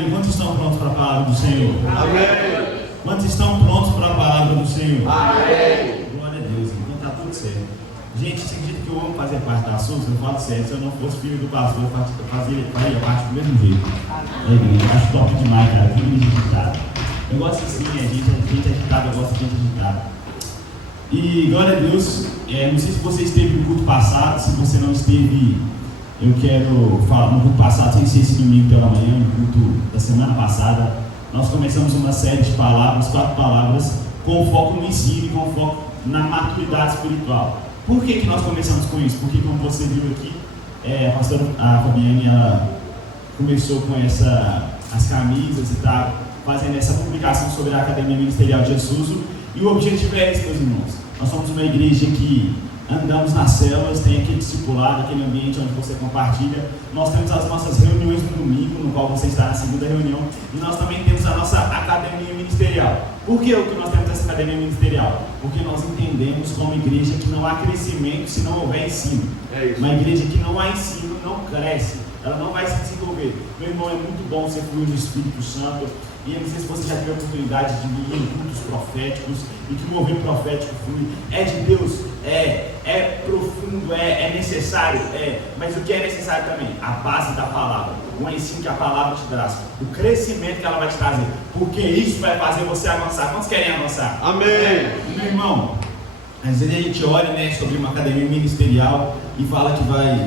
Aleluia. Quantos estão prontos para a palavra do Senhor? Amém. Quantos estão prontos para a palavra do Senhor? Amém. Glória a Deus. Então está tudo certo. Gente, você acredita que eu amo fazer parte da assunto? Eu falo sério, se eu não fosse filho do pastor, eu faria parte do mesmo jeito. Eu acho top demais, cara. Que igreja agitada. Eu gosto assim, gente agitada, eu gosto de gente agitada. E glória a Deus, não sei se você esteve no culto passado, se você não esteve, eu quero falar no culto passado, sem ser esse domingo pela manhã, no culto da semana passada, nós começamos uma série de palavras, 4 palavras, com foco no ensino e com foco na maturidade espiritual. Por que nós começamos com isso? Porque, como você viu aqui, a pastora Fabiane, ela começou com as camisas e está fazendo essa publicação sobre a Academia Ministerial de Jesus. E o objetivo é esse, meus irmãos. Nós somos uma igreja que andamos nas células, tem aquele discipulado, aquele ambiente onde você compartilha. Nós temos as nossas reuniões no domingo, no qual você está na segunda reunião. E nós também temos a nossa Academia Ministerial. Por que nós temos essa Academia Ministerial? Porque nós entendemos como igreja que não há crescimento se não houver ensino. Uma igreja que não há ensino não cresce, ela não vai se desenvolver. Meu irmão, é muito bom ser fluir do Espírito Santo. E eu não sei se você já teve a oportunidade de vir em cultos proféticos e que o mover profético flui. É de Deus, é profundo, é necessário, mas o que é necessário também? A base da palavra, o ensino que a palavra te traz, o crescimento que ela vai te trazer, porque isso vai fazer você avançar. Quantos querem avançar? Amém. Meu irmão, às vezes a gente olha sobre uma academia ministerial e fala que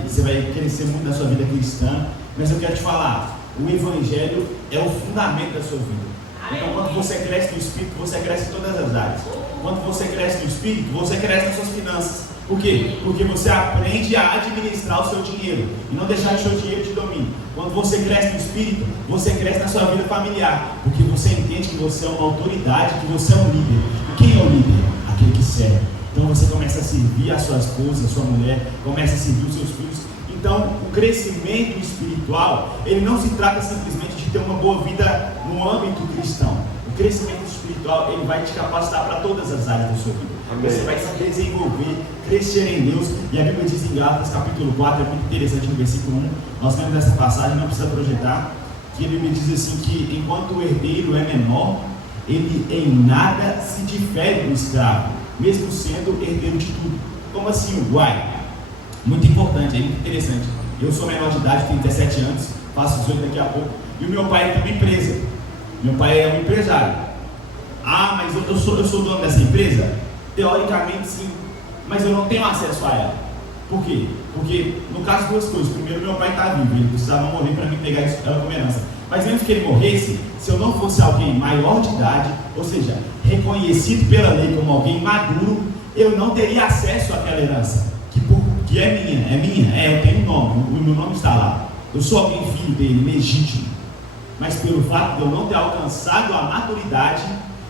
você vai crescer muito na sua vida cristã, mas eu quero te falar, o Evangelho é o fundamento da sua vida. Então, quando você cresce no Espírito, você cresce em todas as áreas. Quando você cresce no Espírito, você cresce nas suas finanças. Por quê? Porque você aprende a administrar o seu dinheiro e não deixar que o seu dinheiro te domine. Quando você cresce no Espírito, você cresce na sua vida familiar, porque você entende que você é uma autoridade, que você é um líder. E quem é o líder? Aquele que serve. Então você começa a servir a sua esposa, a sua mulher, começa a servir os seus filhos. Então, o crescimento espiritual, ele não se trata simplesmente de ter uma boa vida no âmbito cristão. O crescimento espiritual, ele vai te capacitar para todas as áreas da sua vida. Amém. Você vai se desenvolver, crescer em Deus. E a Bíblia diz em Gálatas, capítulo 4, é muito interessante no versículo 1. Nós temos essa passagem, não precisa projetar, que a Bíblia diz assim, que enquanto o herdeiro é menor, ele em nada se difere do escravo, mesmo sendo herdeiro de tudo. Como assim, uai? Muito importante, é muito interessante. Eu sou menor de idade, tenho 17 anos, faço 18 daqui a pouco. E o meu pai tem uma empresa. Meu pai é um empresário. Ah, mas eu sou dono dessa empresa? Teoricamente sim, mas eu não tenho acesso a ela. Por quê? Porque, no caso, 2 coisas. Primeiro, meu pai está vivo, ele precisava morrer para mim pegar ela como herança. Mas mesmo que ele morresse, se eu não fosse alguém maior de idade, ou seja, reconhecido pela lei como alguém maduro, eu não teria acesso àquela herança. Que é minha, eu tenho um nome, o meu nome está lá. Eu sou alguém filho dele, legítimo. Mas pelo fato de eu não ter alcançado a maturidade,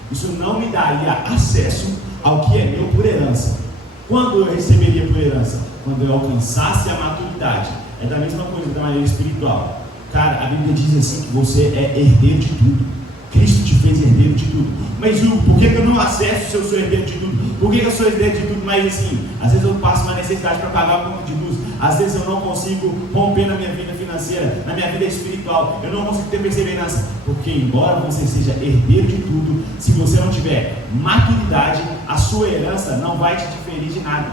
isso não me daria acesso ao que é meu por herança. Quando eu receberia por herança? Quando eu alcançasse a maturidade. É da mesma coisa da maneira espiritual. Cara, a Bíblia diz assim que você é herdeiro de tudo. Cristo te fez herdeiro de tudo. Mas por que eu não acesso se eu sou herdeiro de tudo? Por que eu sou herdeiro de tudo? Mas assim, às vezes eu passo uma necessidade para pagar a conta de luz. Às vezes eu não consigo romper na minha vida financeira, na minha vida espiritual. Eu não consigo ter perseverança. Porque embora você seja herdeiro de tudo, se você não tiver maturidade, a sua herança não vai te diferir de nada.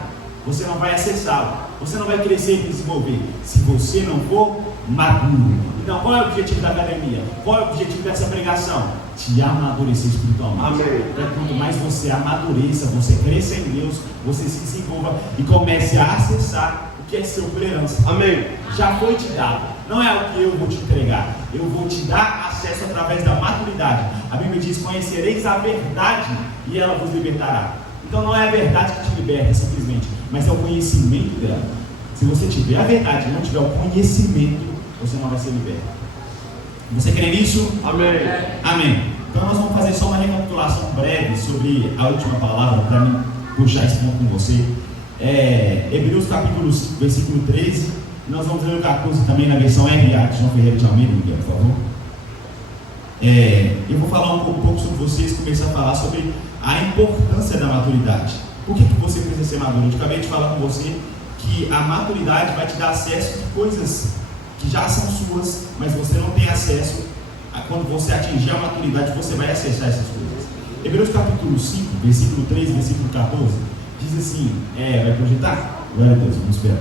Você não vai acessá-la. Você não vai crescer e desenvolver se você não for maduro. Então, qual é o objetivo da academia? Qual é o objetivo dessa pregação? Te amadurecer espiritualmente. Amém. Quanto mais você amadureça, você cresça em Deus, você se desenvolva e comece a acessar o que é seu por herança. Amém. Já foi te dado. Não é o que eu vou te entregar. Eu vou te dar acesso através da maturidade. A Bíblia diz: conhecereis a verdade e ela vos libertará. Então não é a verdade que te liberta simplesmente, mas é o conhecimento dela. Se você tiver a verdade e não tiver o conhecimento, você não vai ser liberto. Você crê nisso? Amém. Amém. Então nós vamos fazer só uma recapitulação breve sobre a última palavra, para mim puxar esse ponto com você. Hebreus capítulo 5, versículo 13. Nós vamos ler o 14 também na versão RA de João Ferreira de Almeida, Miguel, por favor. Eu vou falar um pouco sobre vocês, começar a falar sobre a importância da maturidade. Por que você precisa ser maduro? Eu acabei de falar com você que a maturidade vai te dar acesso a coisas que já são suas, mas você não tem acesso quando você atingir a maturidade, você vai acessar essas coisas. Hebreus capítulo 5, versículo 13, versículo 14, diz assim, vai projetar? Glória a Deus, vamos esperar.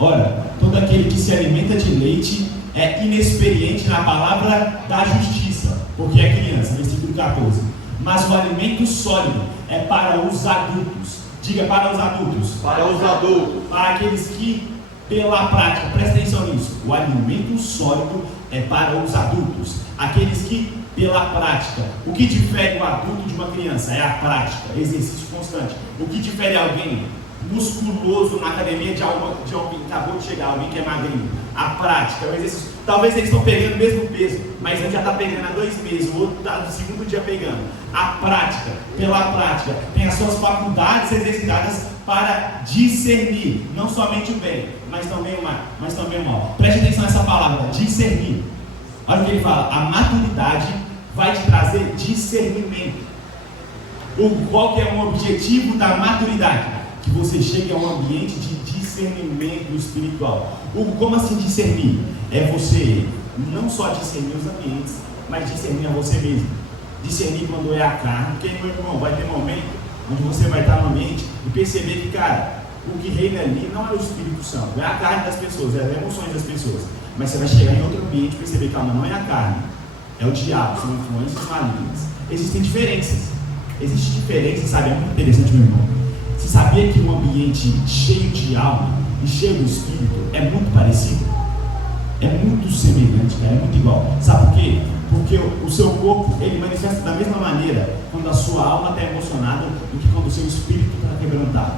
Ora, todo aquele que se alimenta de leite é inexperiente na palavra da justiça, porque é criança, versículo 14. Mas o alimento sólido é para os adultos. Diga, para os adultos. Para os adultos. Para aqueles que, pela prática, presta atenção nisso. O alimento sólido é para os adultos. Aqueles que, pela prática. O que difere o adulto de uma criança é a prática, exercício constante. O que difere alguém musculoso na academia de alguém que acabou de chegar, alguém que é magrinho? A prática, o exercício. Talvez eles estão pegando o mesmo peso, mas um já está pegando há 2 meses, o outro está no segundo dia pegando. A prática, pela prática, tem as suas faculdades exercitadas para discernir, não somente o bem, mas também o mal. Preste atenção nessa palavra, discernir. Olha o que ele fala, a maturidade vai te trazer discernimento. Qual que é o objetivo da maturidade? Que você chegue a um ambiente de discernimento espiritual. Como assim discernir? É você não só discernir os ambientes, mas discernir a você mesmo. Discernir quando é a carne, porque, meu irmão, vai ter momento onde você vai estar no ambiente e perceber que, cara, o que reina ali não é o Espírito Santo, é a carne das pessoas, é as emoções das pessoas. Mas você vai chegar em outro ambiente e perceber que, calma, não é a carne, é o diabo, são influências malignas. Existem diferenças, sabe? É muito interessante, meu irmão. Você sabia que um ambiente cheio de alma e cheio do Espírito é muito parecido? É muito semelhante, cara, é muito igual. Sabe por quê? Porque o seu corpo, ele manifesta da mesma maneira quando a sua alma está emocionada do que quando o seu espírito está quebrantado.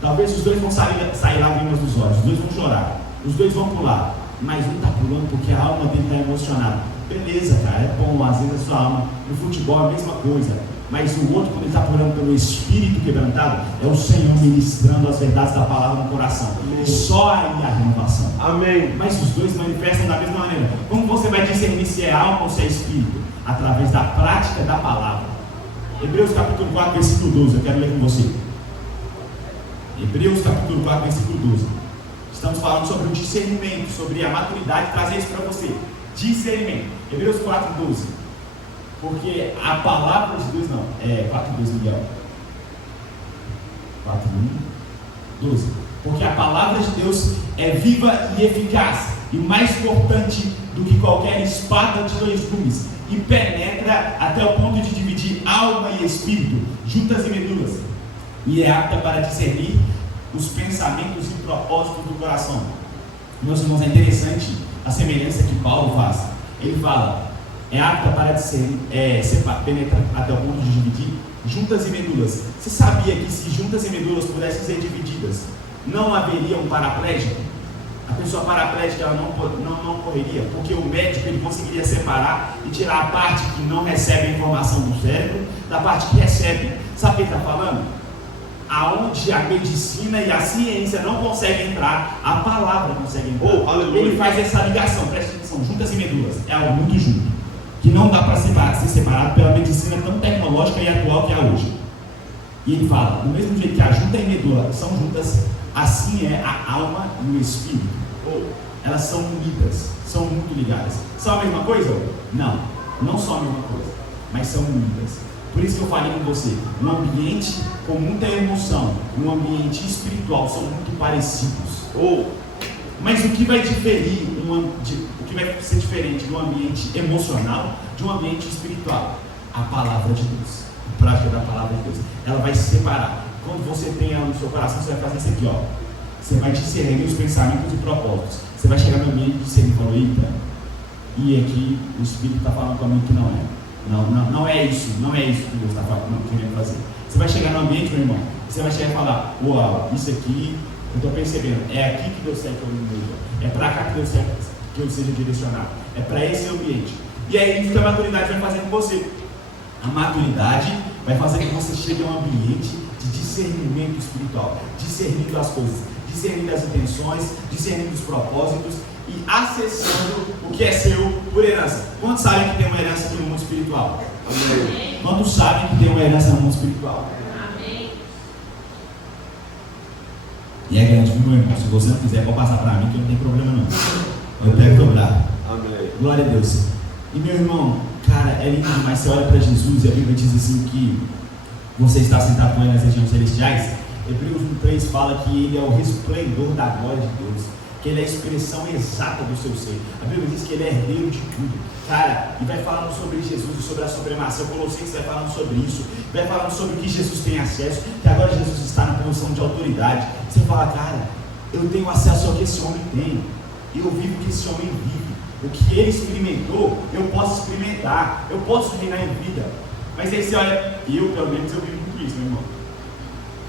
Talvez os dois vão sair lágrimas dos olhos, os dois vão chorar, os dois vão pular, mas um está pulando porque a alma dele está emocionada. Beleza, cara, é bom, às vezes a sua alma, no futebol é a mesma coisa, mas o outro, quando ele está pulando pelo espírito quebrantado, é o Senhor ministrando as verdades da palavra no coração. Amém. Só aí a renovação. Amém. Mas os dois manifestam da mesma maneira. Como você vai discernir se é alma ou se é espírito? Através da prática da palavra. Hebreus capítulo 4, versículo 12, eu quero ler com você. Hebreus capítulo 4, versículo 12. Estamos falando sobre o discernimento, sobre a maturidade, trazer isso para você. Discernimento. Hebreus 4, 12. Porque a palavra de Deus, 4:2, Miguel. 4:1, 12. Porque a palavra de Deus é viva e eficaz, e mais cortante do que qualquer espada de 2 gumes, e penetra até o ponto de dividir alma e espírito, juntas e medulas, e é apta para discernir os pensamentos e propósitos do coração. Meus irmãos, é interessante a semelhança que Paulo faz. Ele fala, é apta para discernir, penetra até o ponto de dividir juntas e medulas. Você sabia que se juntas e medulas pudessem ser divididas, não haveria um paraplégico? A pessoa paraplégica ela não correria, porque o médico ele conseguiria separar e tirar a parte que não recebe a informação do cérebro da parte que recebe. Sabe o que ele está falando? Aonde a medicina e a ciência não conseguem entrar, a palavra consegue entrar. Ele faz essa ligação, presta atenção, juntas e medulas, é algo muito junto, que não dá para ser separado pela medicina tão tecnológica e atual que há hoje. E ele fala, do mesmo jeito que a junta e a medula são juntas, assim é a alma e o espírito. Elas são unidas, são muito ligadas. São a mesma coisa? Não, não são a mesma coisa, mas são unidas. Por isso que eu falei com você, um ambiente com muita emoção, um ambiente espiritual são muito parecidos. Mas o que vai diferir, o que vai ser diferente de um ambiente emocional de um ambiente espiritual? A palavra de Deus, a prática da palavra de Deus. Ela vai se separar. Quando você tem ela no seu coração, você vai fazer isso aqui, ó. Você vai discernir os pensamentos e propósitos. Você vai chegar no ambiente e discernir e falar, eita, e aqui o Espírito está falando comigo que não é. Não é isso que Deus está querendo fazer. Você vai chegar no ambiente, meu irmão, você vai chegar e falar, uau, isso aqui, eu estou percebendo, é aqui que Deus quer que eu me mova, é para cá que Deus quer que eu seja direcionado, é para esse ambiente. E aí, o que a maturidade vai fazer com você? A maturidade vai fazer com que você chegue a um ambiente de discernimento espiritual, discernindo as coisas, discernindo as intenções, discernindo os propósitos e acessando o que é seu por herança. Quantos sabem que tem uma herança aqui no mundo espiritual? Amém. Quantos sabem que tem uma herança no mundo espiritual? Amém. E é grande, meu irmão. Se você não quiser, pode passar para mim, que não tem problema não. Eu pego dobrado. Amém. Glória a Deus. E meu irmão, cara, é lindo demais. Você olha para Jesus e a Bíblia diz assim que você está sentado com ele nas regiões celestiais. Hebreus 1:3 fala que ele é o resplendor da glória de Deus, que ele é a expressão exata do seu ser. A Bíblia diz que ele é herdeiro de tudo. Cara, e vai falando sobre Jesus e sobre a supremacia. Colossenses vai falando sobre isso, vai falando sobre o que Jesus tem acesso, que agora Jesus está na posição de autoridade. Você fala, cara, eu tenho acesso ao que esse homem tem, eu vivo o que esse homem vive. O que ele experimentou, eu posso experimentar, eu posso reinar em vida. Mas aí você olha, pelo menos eu vivo muito isso, meu irmão.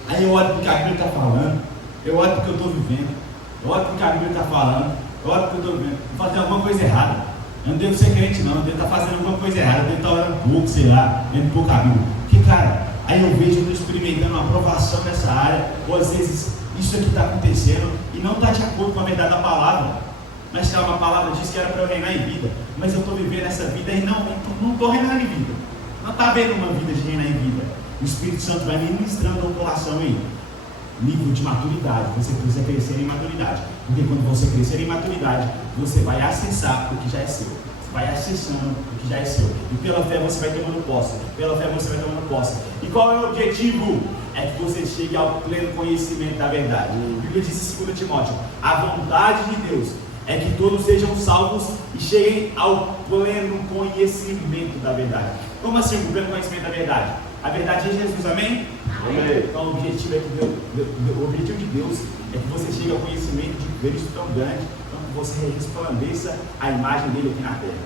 Aí eu olho porque a Bíblia está falando, eu olho porque eu estou vivendo, eu olho porque a Bíblia está falando, eu olho porque eu estou vivendo. Eu fazendo alguma coisa errada. Eu não devo ser crente, não. Eu devo estar fazendo alguma coisa errada, eu devo estar orando pouco, sei lá, lendo pouco a Bíblia. Porque, cara, aí eu vejo, eu estou experimentando uma aprovação nessa área, ou às vezes isso aqui está acontecendo e não está de acordo com a verdade da palavra. Mas que uma palavra diz que era para eu reinar em vida, mas eu estou vivendo essa vida e não estou reinando em vida. Não está vendo uma vida de reinar em vida. O Espírito Santo vai ministrando no coração aí. Nível de maturidade, você precisa crescer em maturidade. Porque quando você crescer em maturidade, você vai acessar o que já é seu. Vai acessando o que já é seu. E pela fé você vai tomando posse. Pela fé você vai tomando posse. E qual é o objetivo? É que você chegue ao pleno conhecimento da verdade. A Bíblia diz em 2 Timóteo: a vontade de Deus é que todos sejam salvos e cheguem ao pleno conhecimento da verdade. Como assim o pleno conhecimento da verdade? A verdade é Jesus, amém? Amém. Então o objetivo de Deus é que você chegue ao conhecimento de Cristo tão grande, então que você resplandeça a imagem dele aqui na terra.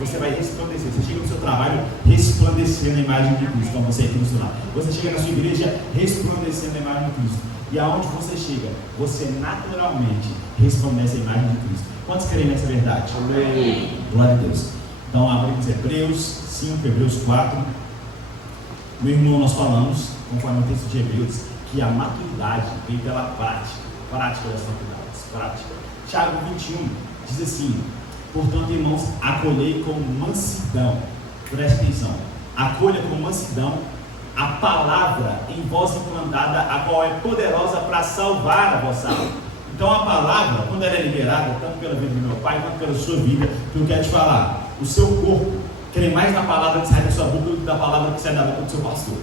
Você vai resplandecer, você chega no seu trabalho resplandecendo a imagem de Cristo, então você aqui no seu lado. Você chega na sua igreja resplandecendo a imagem de Cristo. E aonde você chega, você naturalmente resplandece a imagem de Cristo. Quantos creem nessa verdade? Amém. Glória a Deus. Então abrimos Hebreus 5, Hebreus 4. Meu irmão, nós falamos, conforme o texto de Hebreus, que a maturidade vem pela prática das faculdades, prática. Tiago 21 diz assim: portanto, irmãos, acolhei com mansidão. Preste atenção. Acolha com mansidão a palavra em vós implantada, a qual é poderosa para salvar a vossa alma. Então a palavra, quando ela é liberada, tanto pela vida do meu pai, quanto pela sua vida, que eu quero te falar, o seu corpo crê mais na palavra que sai da sua boca do que da palavra que sai da boca do seu pastor.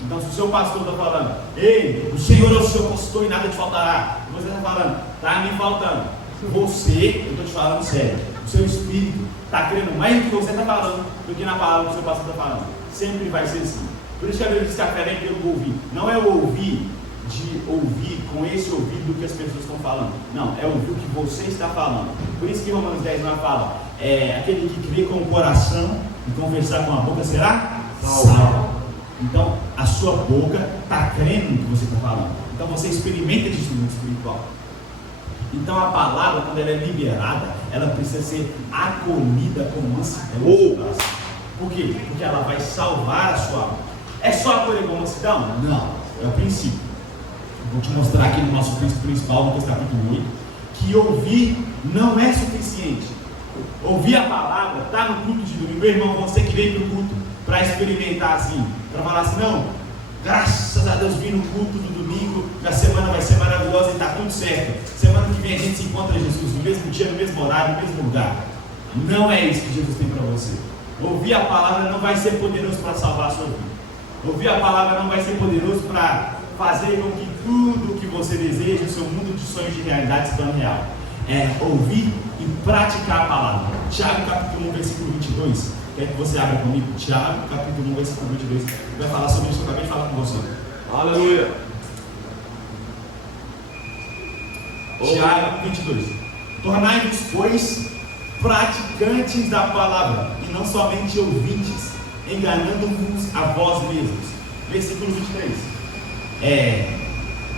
Então se o seu pastor está falando, ei, o Senhor é o seu pastor e nada te faltará, você está falando, está me faltando. Você, eu estou te falando sério, o seu espírito está crendo mais no que você está falando do que na palavra que o seu pastor está falando. Sempre vai ser assim. Por isso que a Bíblia diz que a fé vem pelo ouvir. Não é o ouvir de ouvir com esse ouvido do que as pessoas estão falando. Não, é ouvir o que você está falando. Por isso que Romanos 10 não fala, aquele que crê com o coração e conversar com a boca será salvo. Então, a sua boca está crendo no que você está falando. Então, você experimenta esse mundo espiritual. Então, a palavra, quando ela é liberada, ela precisa ser acolhida com mansidão. Por quê? Porque ela vai salvar a sua alma. É só acolher com mansidão? Não, é o princípio. Vou te mostrar aqui no nosso texto principal, no capítulo 8, que ouvir não é suficiente. Ouvir a palavra, está no culto de domingo. Meu irmão, você que veio para o culto para experimentar assim, para falar assim, não, graças a Deus vim no culto do domingo, a semana vai ser maravilhosa e está tudo certo. Semana que vem a gente se encontra Jesus no mesmo dia, no mesmo horário, no mesmo lugar. Não é isso que Jesus tem para você. Ouvir a palavra não vai ser poderoso para salvar a sua vida. Ouvir a palavra não vai ser poderoso para fazer com que tudo que você deseja, o seu mundo de sonhos de realidade se torne real. É ouvir e praticar a palavra. Tiago capítulo 1, versículo 22. Quer que você abra comigo? Tiago capítulo 1, versículo 22. Vai falar sobre isso que eu acabei de falar com você. Aleluia. Tiago 22. Tornai-vos, pois, praticantes da palavra e não somente ouvintes, enganando-vos a vós mesmos. Versículo 23.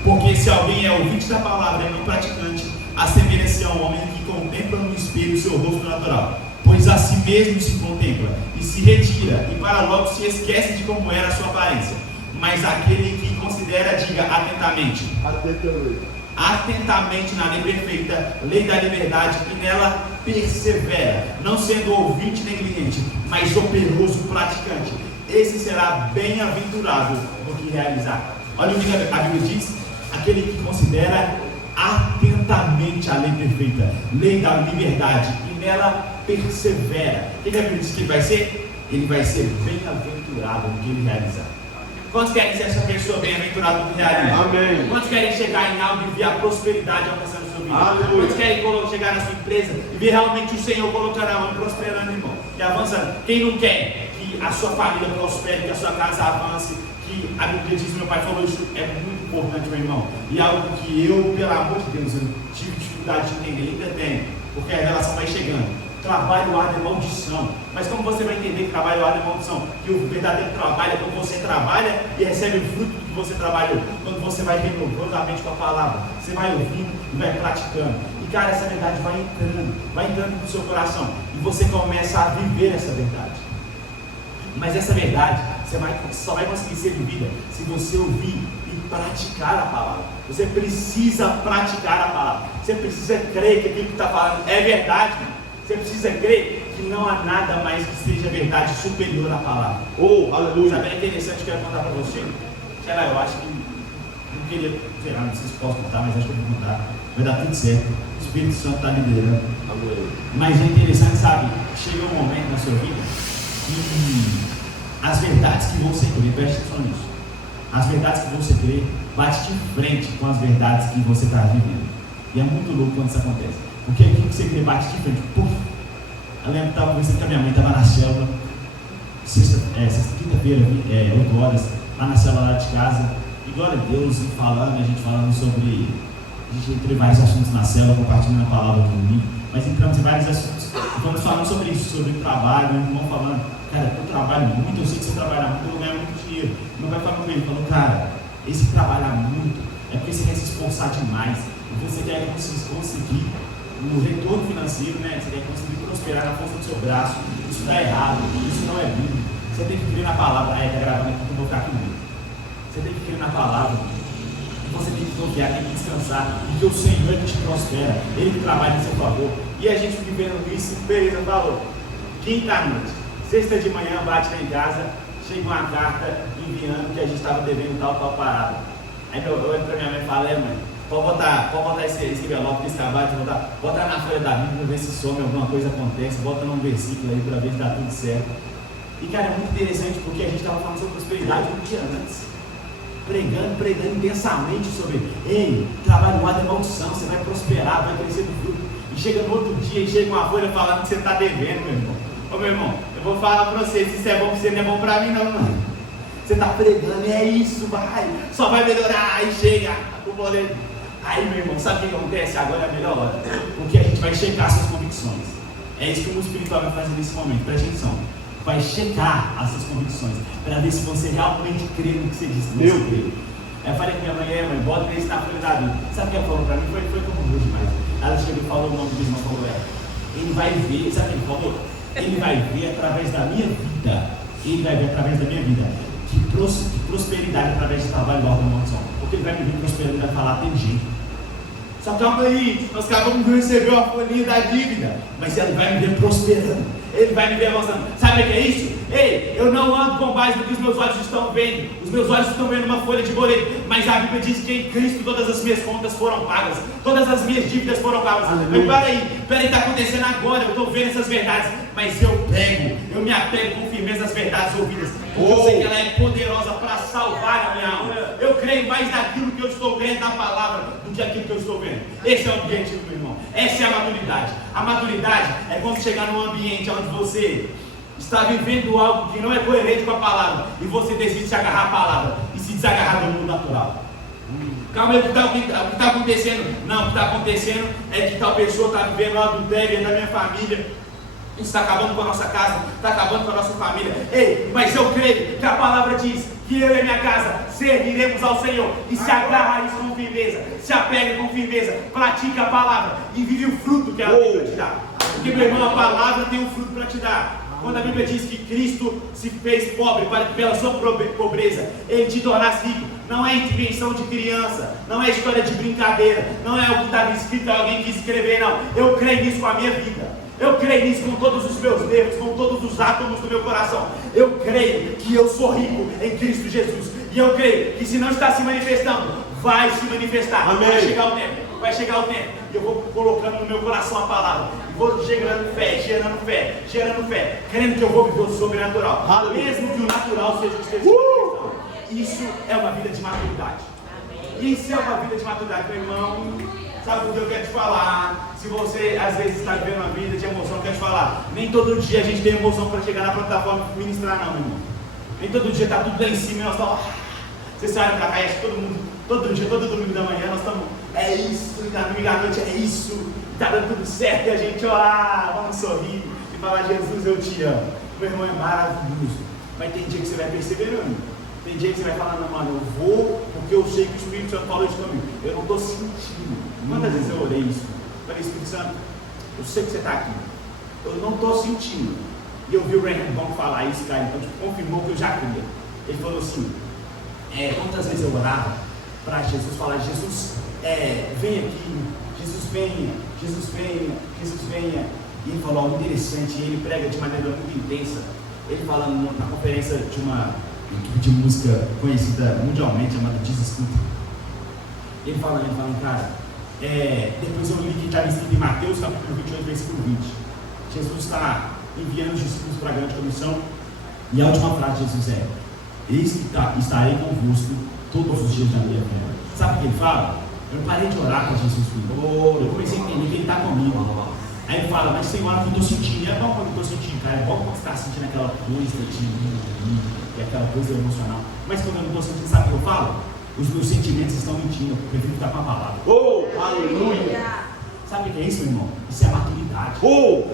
Porque se alguém é ouvinte da palavra e não praticante, assemelha-se a um homem que contempla no espelho o seu rosto natural, pois a si mesmo se contempla e se retira, e para logo se esquece de como era a sua aparência. Mas aquele que considera, diga atentamente na lei perfeita, lei da liberdade, e nela persevera, não sendo ouvinte negligente, mas operoso praticante. Esse será bem-aventurado no que realizar. Olha o que a Bíblia diz: aquele que considera atentamente a lei perfeita, lei da liberdade, e nela persevera. O que a Bíblia diz que ele vai ser? Ele vai ser bem-aventurado no que ele realizar. Quantos querem ser essa pessoa bem-aventurada no que realiza? Amém. Quantos querem chegar em algo e ver a prosperidade alcançando a sua vida? Aleluia. Quantos querem chegar na sua empresa e ver realmente o Senhor colocando a mão, prosperando, irmão, e avançando? Quem não quer que a sua família prospere, que a sua casa avance? Que a Bíblia diz, meu pai falou isso, é muito importante, meu irmão, e algo que eu, pelo amor de Deus, eu tive dificuldade de entender, ainda tenho, porque a relação vai chegando. Trabalho árduo é maldição. Mas como você vai entender que trabalho árduo é maldição? Que o verdadeiro trabalho é quando você trabalha e recebe o fruto do que você trabalhou. Quando você vai renovando a mente com a palavra, você vai ouvindo e vai praticando. E cara, essa verdade vai entrando no seu coração. E você começa a viver essa verdade. Mas essa verdade só vai conseguir ser vivida se você ouvir e praticar a palavra. Você precisa praticar a palavra. Você precisa crer que aquilo que está falando é verdade, mano. Você precisa crer que não há nada mais que seja verdade superior à palavra. Oh, aleluia. Sabe, é interessante que eu quero contar para você. Sei lá, eu acho que não queria, sei lá, não sei se posso contar, mas acho que eu vou contar. Vai dar tudo certo. O Espírito Santo está liderando. Amém. Mas é interessante, sabe, chega um momento na sua vida que as verdades que você crê, preste atenção nisso. As verdades que você crê bate de frente com as verdades que você está vivendo. E é muito louco quando isso acontece. Porque aquilo que você crê bate de frente. Puf! Eu lembro que estava conversando com a minha mãe, estava na célula, quinta-feira, 8 horas, lá na célula lá de casa. E glória a Deus, a gente falando sobre. A gente entrou em vários assuntos na célula, compartilhando a palavra comigo. Mas entramos em vários assuntos. Vamos falando sobre isso, sobre o trabalho. Meu irmão falando, cara, eu trabalho muito, eu sei que você trabalha muito, eu vou ganhar muito dinheiro. Meu pai falou comigo, falou, cara, esse trabalhar muito é porque você quer se esforçar demais. E você quer conseguir no retorno financeiro, né? Você quer conseguir prosperar na força do seu braço. Isso está errado, isso não é bíblico. Você tem que crer na palavra. Está gravando aqui, eu vou ficar aqui no meio. Você tem que crer na palavra. Você tem que confiar, tem que descansar. Porque o Senhor é que te prospera, Ele que trabalha em seu favor. E a gente vivendo isso, beleza, falou. Quinta-noite, sexta de manhã, bate lá em casa, chega uma carta enviando que a gente estava devendo tal parada. Aí eu olho para minha mãe e falo, mãe, pode botar esse envelope, esse trabalho, bota na folha da Bíblia, ver se some, alguma coisa acontece, bota num versículo aí para ver se dá tudo certo. E cara, é muito interessante porque a gente estava falando sobre prosperidade um dia antes, pregando intensamente sobre, trabalho árduo é maldição, você vai prosperar, vai crescer no fruto. E chega no outro dia e chega uma folha falando que você está devendo, meu irmão. Ô meu irmão, eu vou falar para você, se isso é bom para você, não é bom para mim não, mano. Você está pregando, é isso, só vai melhorar, aí chega o boleto. Aí, meu irmão, sabe o que acontece? Agora é a melhor hora. Porque a gente vai checar suas convicções. É isso que o mundo espiritual vai fazer nesse momento. Preste atenção. Vai checar as suas convicções. Para ver se você realmente crê no que você disse que você crê. Aí eu falei com minha mãe, mãe, bota isso na folha da Bíblia. Sabe o que ela falou para mim? Foi como demais. Ela chegou e falou o nome do irmão, falou, ele vai ver, sabe o que ele falou? Ele vai ver através da minha vida. Ele vai ver através da minha vida. Que prosperidade através de trabalho árduo é maldição. Porque ele vai me ver prosperando e vai falar, tem jeito. Só calma aí, nós acabamos de receber a folhinha da dívida, mas ele vai me ver prosperando, ele vai me ver avançando. Sabe o que é isso? Eu não ando com base no que os meus olhos estão vendo. Os meus olhos estão vendo uma folha de boleto, mas a Bíblia diz que em Cristo todas as minhas contas foram pagas, todas as minhas dívidas foram pagas. Mas peraí, está acontecendo agora, eu estou vendo essas verdades, mas eu me apego com firmeza às verdades ouvidas, porque eu sei que ela é poderosa para salvar a minha alma. Eu creio mais naquilo que eu estou vendo na palavra do que aquilo que eu estou vendo. Esse é o objetivo, meu irmão. Essa é a maturidade. A maturidade é quando chegar num ambiente onde você está vivendo algo que não é coerente com a palavra e você decide se agarrar à palavra e se desagarrar do mundo natural. Calma aí, o que está acontecendo? Não, o que está acontecendo é que tal pessoa está vivendo o adultério da minha família. Isso está acabando com a nossa casa, está acabando com a nossa família. Mas eu creio que a palavra diz que eu e a minha casa serviremos ao Senhor. E se agarra a isso com firmeza, se apega com firmeza, pratica a palavra e vive o fruto que ela tem para te dar. Porque, meu irmão, a palavra tem um fruto para te dar. Quando a Bíblia diz que Cristo se fez pobre para que pela sua pobreza Ele te tornasse rico, não é invenção de criança, não é história de brincadeira, não é o que estava escrito, alguém quis escrever, não. Eu creio nisso com a minha vida. Eu creio nisso com todos os meus nervos, com todos os átomos do meu coração. Eu creio que eu sou rico em Cristo Jesus. E eu creio que se não está se manifestando, vai se manifestar. Amém. Vai chegar o tempo. vai chegar o tempo, e eu vou colocando no meu coração a palavra, e vou gerando fé, crendo que eu vou viver o sobrenatural, mesmo que o natural seja o que esteja. Isso é uma vida de maturidade. Isso é uma vida de maturidade, meu irmão. Sabe o que eu quero te falar? Se você às vezes está vivendo uma vida de emoção, eu quero te falar. Nem todo dia a gente tem emoção para chegar na plataforma e ministrar, não, meu irmão. Nem todo dia está tudo lá em cima e nós estamos. Você olha para cá e todo mundo, todo dia, todo domingo da manhã, nós estamos. É isso, e na domingo à noite é isso, está dando tudo certo e a gente, vamos sorrir e falar: Jesus, eu te amo. Meu irmão, é maravilhoso. Mas tem dia que você vai perseverando. Tem dia que você vai falar: não, mano, eu vou porque eu sei que o Espírito Santo falou isso comigo. Eu não estou sentindo. Quantas vezes eu orei isso? Falei: Espírito Santo, eu sei que você está aqui. Eu não estou sentindo. E eu vi o Reinhard Bonk falar isso, cara. Então confirmou que eu já cria. Ele falou assim: quantas vezes eu orava para Jesus falar: Jesus, vem aqui. Jesus venha, Jesus venha, Jesus venha. E ele falou algo interessante. E ele prega de maneira muito intensa. Ele falando na conferência de uma equipe de música conhecida mundialmente, chamada Jesus Culto. Ele falando, cara, depois eu li que está escrito em Mateus capítulo 28, versículo 20. Jesus está enviando os discípulos para a grande comissão, e a última frase de Jesus é: eis que estarei convosco todos os dias da minha vida. Sabe o que ele fala? Eu parei de orar para Jesus, filho. Eu comecei a entender que ele está comigo. Aí ele fala: mas tem hora que eu estou sentindo. E é bom quando eu estou sentindo, cara. É bom quando você está sentindo aquela coisa de aquela coisa emocional. Mas quando eu não estou sentindo, sabe o que eu falo? Os meus sentimentos estão mentindo. Eu prefiro estar com a palavra. Aleluia! Sabe o que é isso, meu irmão? Isso é maturidade.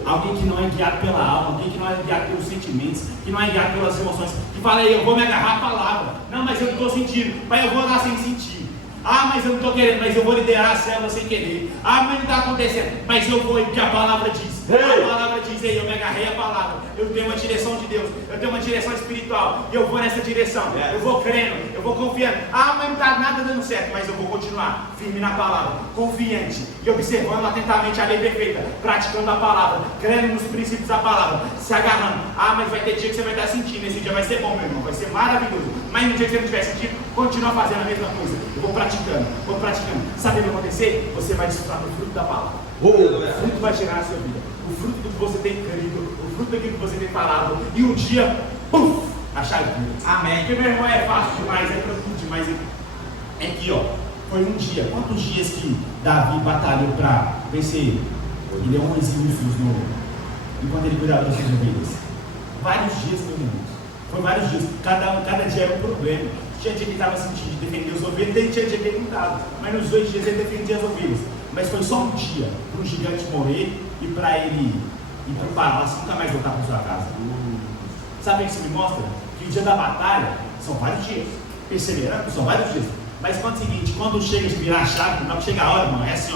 Alguém que não é guiado pela alma, alguém que não é guiado pelos sentimentos, que não é guiado pelas emoções, que fala: eu vou me agarrar à palavra. Não, mas eu não estou sentindo. Mas eu vou lá sem sentir. Mas eu não estou querendo, mas eu vou liderar a célula sem querer. Mas não está acontecendo, mas eu vou, porque a palavra diz. A palavra diz: eu me agarrei à palavra. Eu tenho uma direção de Deus, eu tenho uma direção espiritual, e eu vou nessa direção. Eu vou crendo, eu vou confiando. Mas não está nada dando certo, mas eu vou continuar firme na palavra, confiante e observando atentamente a lei perfeita, praticando a palavra, crendo nos princípios da palavra, se agarrando. Mas vai ter dia que você vai estar sentindo. Esse dia vai ser bom, meu irmão, vai ser maravilhoso. Mas no dia que você não estiver sentindo, continua fazendo a mesma coisa. Eu vou praticando. Sabe o que vai acontecer? Você vai desfrutar do fruto da palavra. O fruto vai chegar na sua vida. O fruto do que você tem crido, o fruto daquilo que você tem falado. E um dia, a chave vira. Amém. Porque, meu irmão, é fácil demais, é tranquilo demais. É aqui, foi um dia. Quantos dias que Davi batalhou para vencer leões e ursos enquanto ele cuidava das suas ovelhas? Vários dias, meus irmãos. Foi vários dias. Cada dia era um problema. Tinha dia que ele estava sentindo de defender as ovelhas, e tinha dia que ele não estava. Mas nos 2 dias ele defendia as ovelhas. Mas foi só um dia para o gigante morrer e para ele ir para o palácio, nunca mais voltar para sua casa. Sabe o que isso me mostra? Que o dia da batalha são vários dias. Perseverando, são vários dias. Mas quando é o seguinte, quando chega de virar a chave, não chega a hora, irmão, é assim,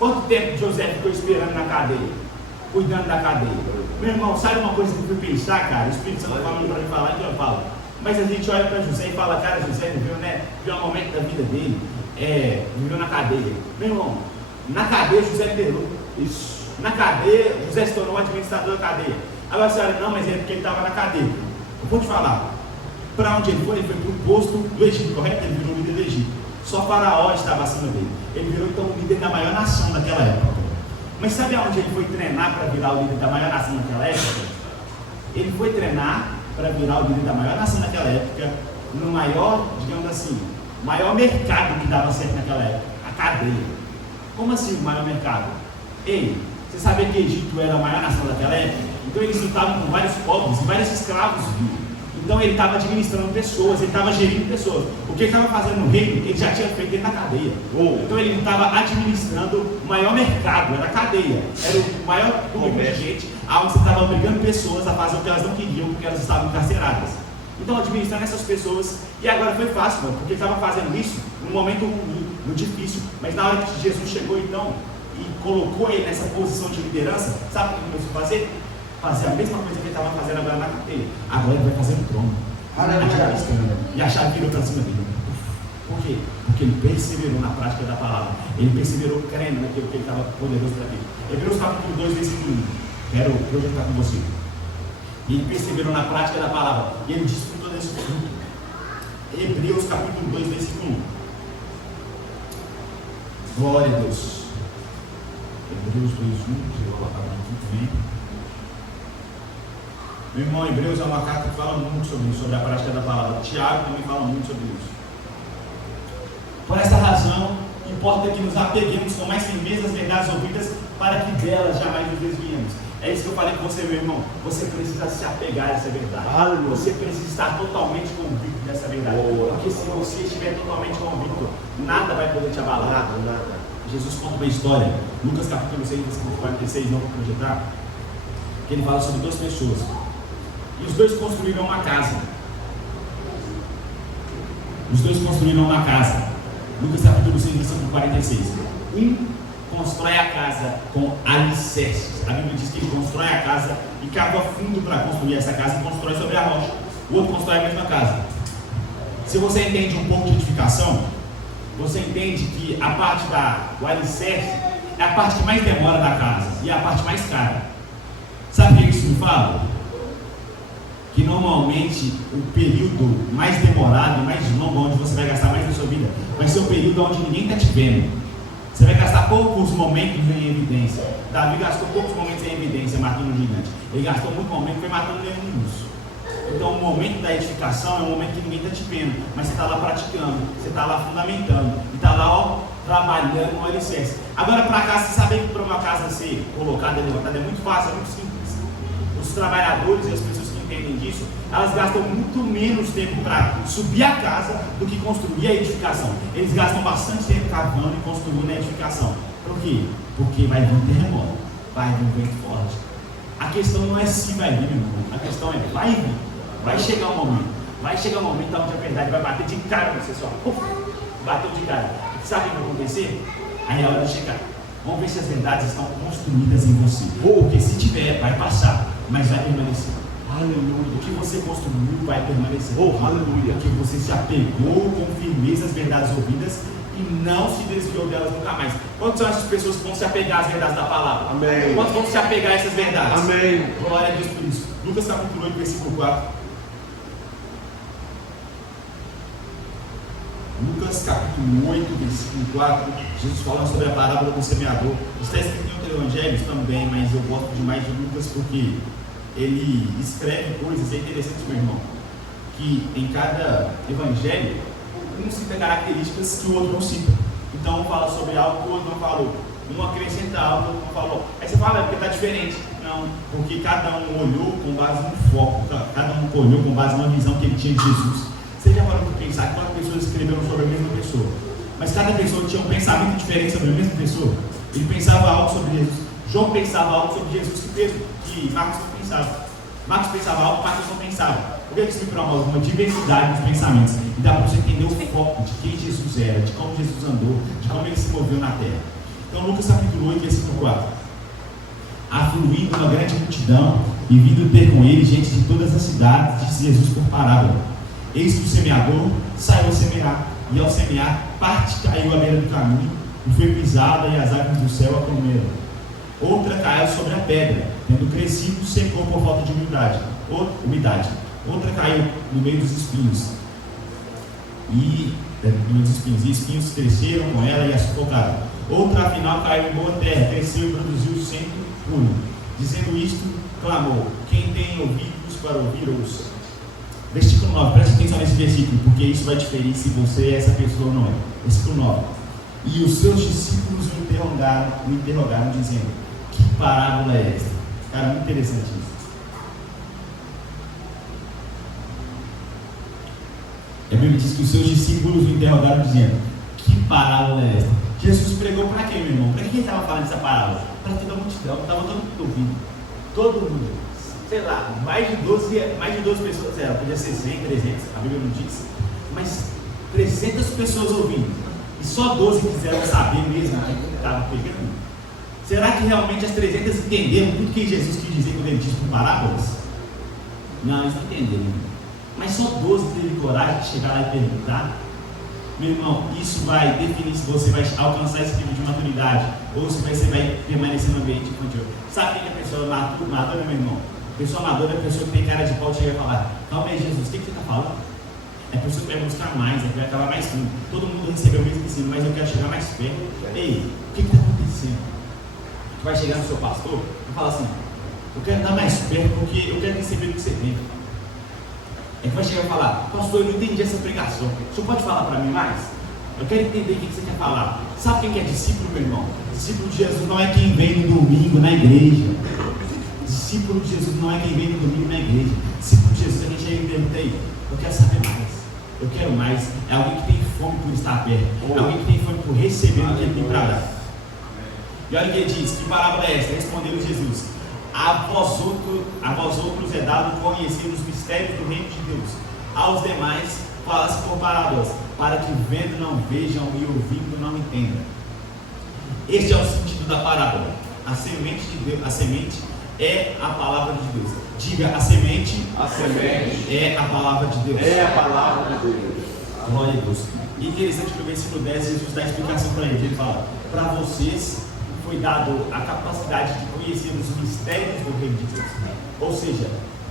Quanto tempo José ficou esperando na cadeia? Cuidando da cadeia? Meu irmão, sabe uma coisa que eu fui pensar, cara? O Espírito Santo falando para mim falar, então eu falo. Mas a gente olha para José e fala: cara, José viveu um momento da vida dele, viveu na cadeia. Meu irmão, na cadeia José liderou. Isso. Na cadeia, José se tornou administrador da cadeia. Agora você olha: não, mas é porque ele estava na cadeia. Eu vou te falar. Para onde ele foi para o posto do Egito, correto? Ele virou líder do Egito. Só Faraó estava acima dele. Ele virou então o líder da maior nação daquela época. Mas sabe aonde ele foi treinar para virar o líder da maior nação daquela época? Ele foi treinar para virar o líder da maior nação naquela época, no maior, digamos assim, maior mercado que dava certo naquela época, a cadeia. Como assim o maior mercado? Você sabia que o Egito era a maior nação daquela época? Então eles lutavam com vários povos e vários escravos. Então ele estava administrando pessoas, ele estava gerindo pessoas. O que ele estava fazendo no reino, ele já tinha feito dentro da cadeia. Então ele estava administrando o maior mercado, era a cadeia. Era o maior público de gente, onde você estava obrigando pessoas a fazer o que elas não queriam, porque elas estavam encarceradas. Então administrando essas pessoas, e agora foi fácil, porque ele estava fazendo isso num momento muito difícil. Mas na hora que Jesus chegou então, e colocou ele nessa posição de liderança, sabe o que ele começou a fazer? Fazer a mesma coisa que ele estava fazendo agora na cadeia. Agora ele vai fazer no trono. E a chave virou para cima dele. Por quê? Porque ele perseverou na prática da palavra. Ele perseverou crendo naquilo que ele estava poderoso para ele. Hebreus capítulo 2, versículo 1. Quero projetar com você. E ele perseverou na prática da palavra. E ele desfrutou desse fruto. Hebreus capítulo 2, versículo 1. Glória a Deus. Hebreus 2:1, chegou a palavra muito bem. Meu irmão, Hebreus é uma carta que fala muito sobre isso, sobre a prática da palavra. Tiago também fala muito sobre isso. Por essa razão, importa que nos apeguemos com mais firmeza às verdades ouvidas, para que delas jamais nos desviemos. É isso que eu falei com você, meu irmão. Você precisa se apegar a essa verdade. Aleluia. Você precisa estar totalmente convicto dessa verdade. Porque se você estiver totalmente convicto, nada vai poder te abalar. Nada. Jesus conta uma história, Lucas capítulo 6, versículo 46, não vou projetar, que ele fala sobre duas pessoas. E os dois construíram uma casa. Lucas capítulo 6, versículo 46. Um constrói a casa com alicerces. A Bíblia diz que ele constrói a casa e cava fundo para construir essa casa e constrói sobre a rocha. O outro constrói a mesma casa. Se você entende um pouco de edificação, você entende que a parte do alicerce é a parte que mais demora da casa e é a parte mais cara. Sabe o que isso me fala? Que normalmente o período mais demorado e mais longo, onde você vai gastar mais da sua vida, vai ser o período onde ninguém está te vendo. Você vai gastar poucos momentos em evidência. Davi gastou poucos momentos em evidência matando o gigante. Ele gastou muito momento e foi matando o leão no urso. Então o momento da edificação é um momento que ninguém está te vendo, mas você está lá praticando, você está lá fundamentando, e está lá trabalhando no alicerce. Agora, para casa, você sabe que para uma casa ser colocada e levantada é muito fácil, é muito simples. Os trabalhadores e as pessoas que entendem disso, elas gastam muito menos tempo para subir a casa do que construir a edificação. Eles gastam bastante tempo cavando e construindo a edificação. Por quê? Porque vai vir um terremoto, vai vir um vento forte. A questão não é se vai vir, meu irmão. A questão é vai vir. Vai chegar um momento onde a verdade vai bater de cara você só. Bateu de cara. Sabe o que vai acontecer? Aí é hora de chegar. Vamos ver se as verdades estão construídas em você. Porque se tiver, vai passar, mas vai permanecer. Aleluia. O que você construiu vai permanecer. Aleluia. Porque você se apegou com firmeza às verdades ouvidas e não se desviou delas nunca mais. Quantas são essas pessoas que vão se apegar às verdades da palavra? Amém. Quantos vão se apegar a essas verdades? Amém. Glória a Deus por isso. Lucas capítulo 8, versículo 4. Lucas capítulo 8, versículo 4. Jesus fala sobre a parábola do semeador. Está escrito em outros evangelhos também, mas eu gosto demais de Lucas porque ele escreve coisas. É interessante, meu irmão, que em cada evangelho um cita características que o outro não cita. Então um fala sobre algo que o outro não falou, um acrescenta algo que o outro não falou. Aí você fala, é porque está diferente. Não, porque cada um olhou com base no foco, cada um olhou com base na visão que ele tinha de Jesus. Você já parou para pensar que quantas pessoas escreveram sobre a mesma pessoa, mas cada pessoa tinha um pensamento diferente sobre a mesma pessoa. Ele pensava algo sobre Jesus, João pensava algo sobre Jesus que Marcos não pensava. Marcos pensava algo que Marcos não pensava. Por que isso me promove uma diversidade nos pensamentos? E dá para você entender o foco de quem Jesus era, de como Jesus andou, de como ele se moveu na terra. Então, Lucas capítulo 8, versículo 4. Afluindo uma grande multidão e vindo ter com ele gente de todas as cidades, disse Jesus por parábola: eis que o semeador saiu a semear, e ao semear, parte caiu à beira do caminho, e foi pisada, e as aves do céu a comeram. Outra caiu sobre a pedra, tendo crescido, secou por falta de umidade. Outra caiu no meio dos espinhos, e espinhos cresceram com ela e a sufocaram. Outra, afinal, caiu em boa terra, cresceu e produziu 100 por 1. Dizendo isto, clamou: quem tem ouvidos para ouvir, ouça. Versículo 9, preste atenção nesse versículo, porque isso vai diferir se você é essa pessoa ou não é. Versículo 9. E os seus discípulos o interrogaram, dizendo: que parábola é esta? Cara, muito interessante isso. A Bíblia diz que os seus discípulos o interrogaram, dizendo: que parábola é esta? Jesus pregou para quem, meu irmão? Para quem estava falando essa parábola? Para toda a multidão, estava todo mundo ouvindo. Todo mundo. Sei lá, mais de 12 pessoas, podia ser 100, 300, a Bíblia não diz, mas 300 pessoas ouvindo, e só 12 quiseram saber mesmo o que estava pegando. Será que realmente as 300 entenderam tudo que Jesus quis dizer quando ele disse por parábolas? Não, eles não entenderam, mas só 12 teve coragem de chegar lá e perguntar. Meu irmão, isso vai definir se você vai alcançar esse tipo de maturidade, ou se você vai permanecer no ambiente infantil. Sabe o que a pessoa madura, meu irmão? Pessoa madura é a pessoa que tem cara de pau e chega a falar: calma aí, Jesus, o que você está falando? É por isso que vai buscar mais, é que vai acabar mais fundo. Todo mundo recebeu o mesmo ensino, mas eu quero chegar mais perto. Ei, o que está acontecendo? Tu vai chegar no seu pastor e falar assim: eu quero estar mais perto porque eu quero receber o que você tem. É que vai chegar e falar: pastor, eu não entendi essa pregação. O senhor pode falar para mim mais? Eu quero entender o que você quer falar. Sabe quem que é discípulo, meu irmão? Discípulo de Jesus não é quem vem no domingo na igreja. Discípulo de Jesus não é quem vem no domingo na igreja. Discípulo de Jesus é quem chega e pergunta: eu quero saber mais. Eu quero mais. É alguém que tem fome por estar perto. É alguém que tem fome por receber o que ele tem para dar. E olha o que ele diz: que palavra é esta? Respondeu Jesus: a vós outros é dado conhecer os mistérios do reino de Deus. Aos demais fala-se por parábolas, para que vendo não vejam e ouvindo não entendam. Este é o sentido da parábola. A semente de Deus, a semente é a palavra de Deus. Diga: a semente é a palavra de Deus. É a palavra de Deus. Glória a Deus. E interessante que no versículo 10 Jesus dá a explicação para ele. Ele fala: para vocês foi dado a capacidade de conhecer os mistérios do reino de Deus. Ou seja,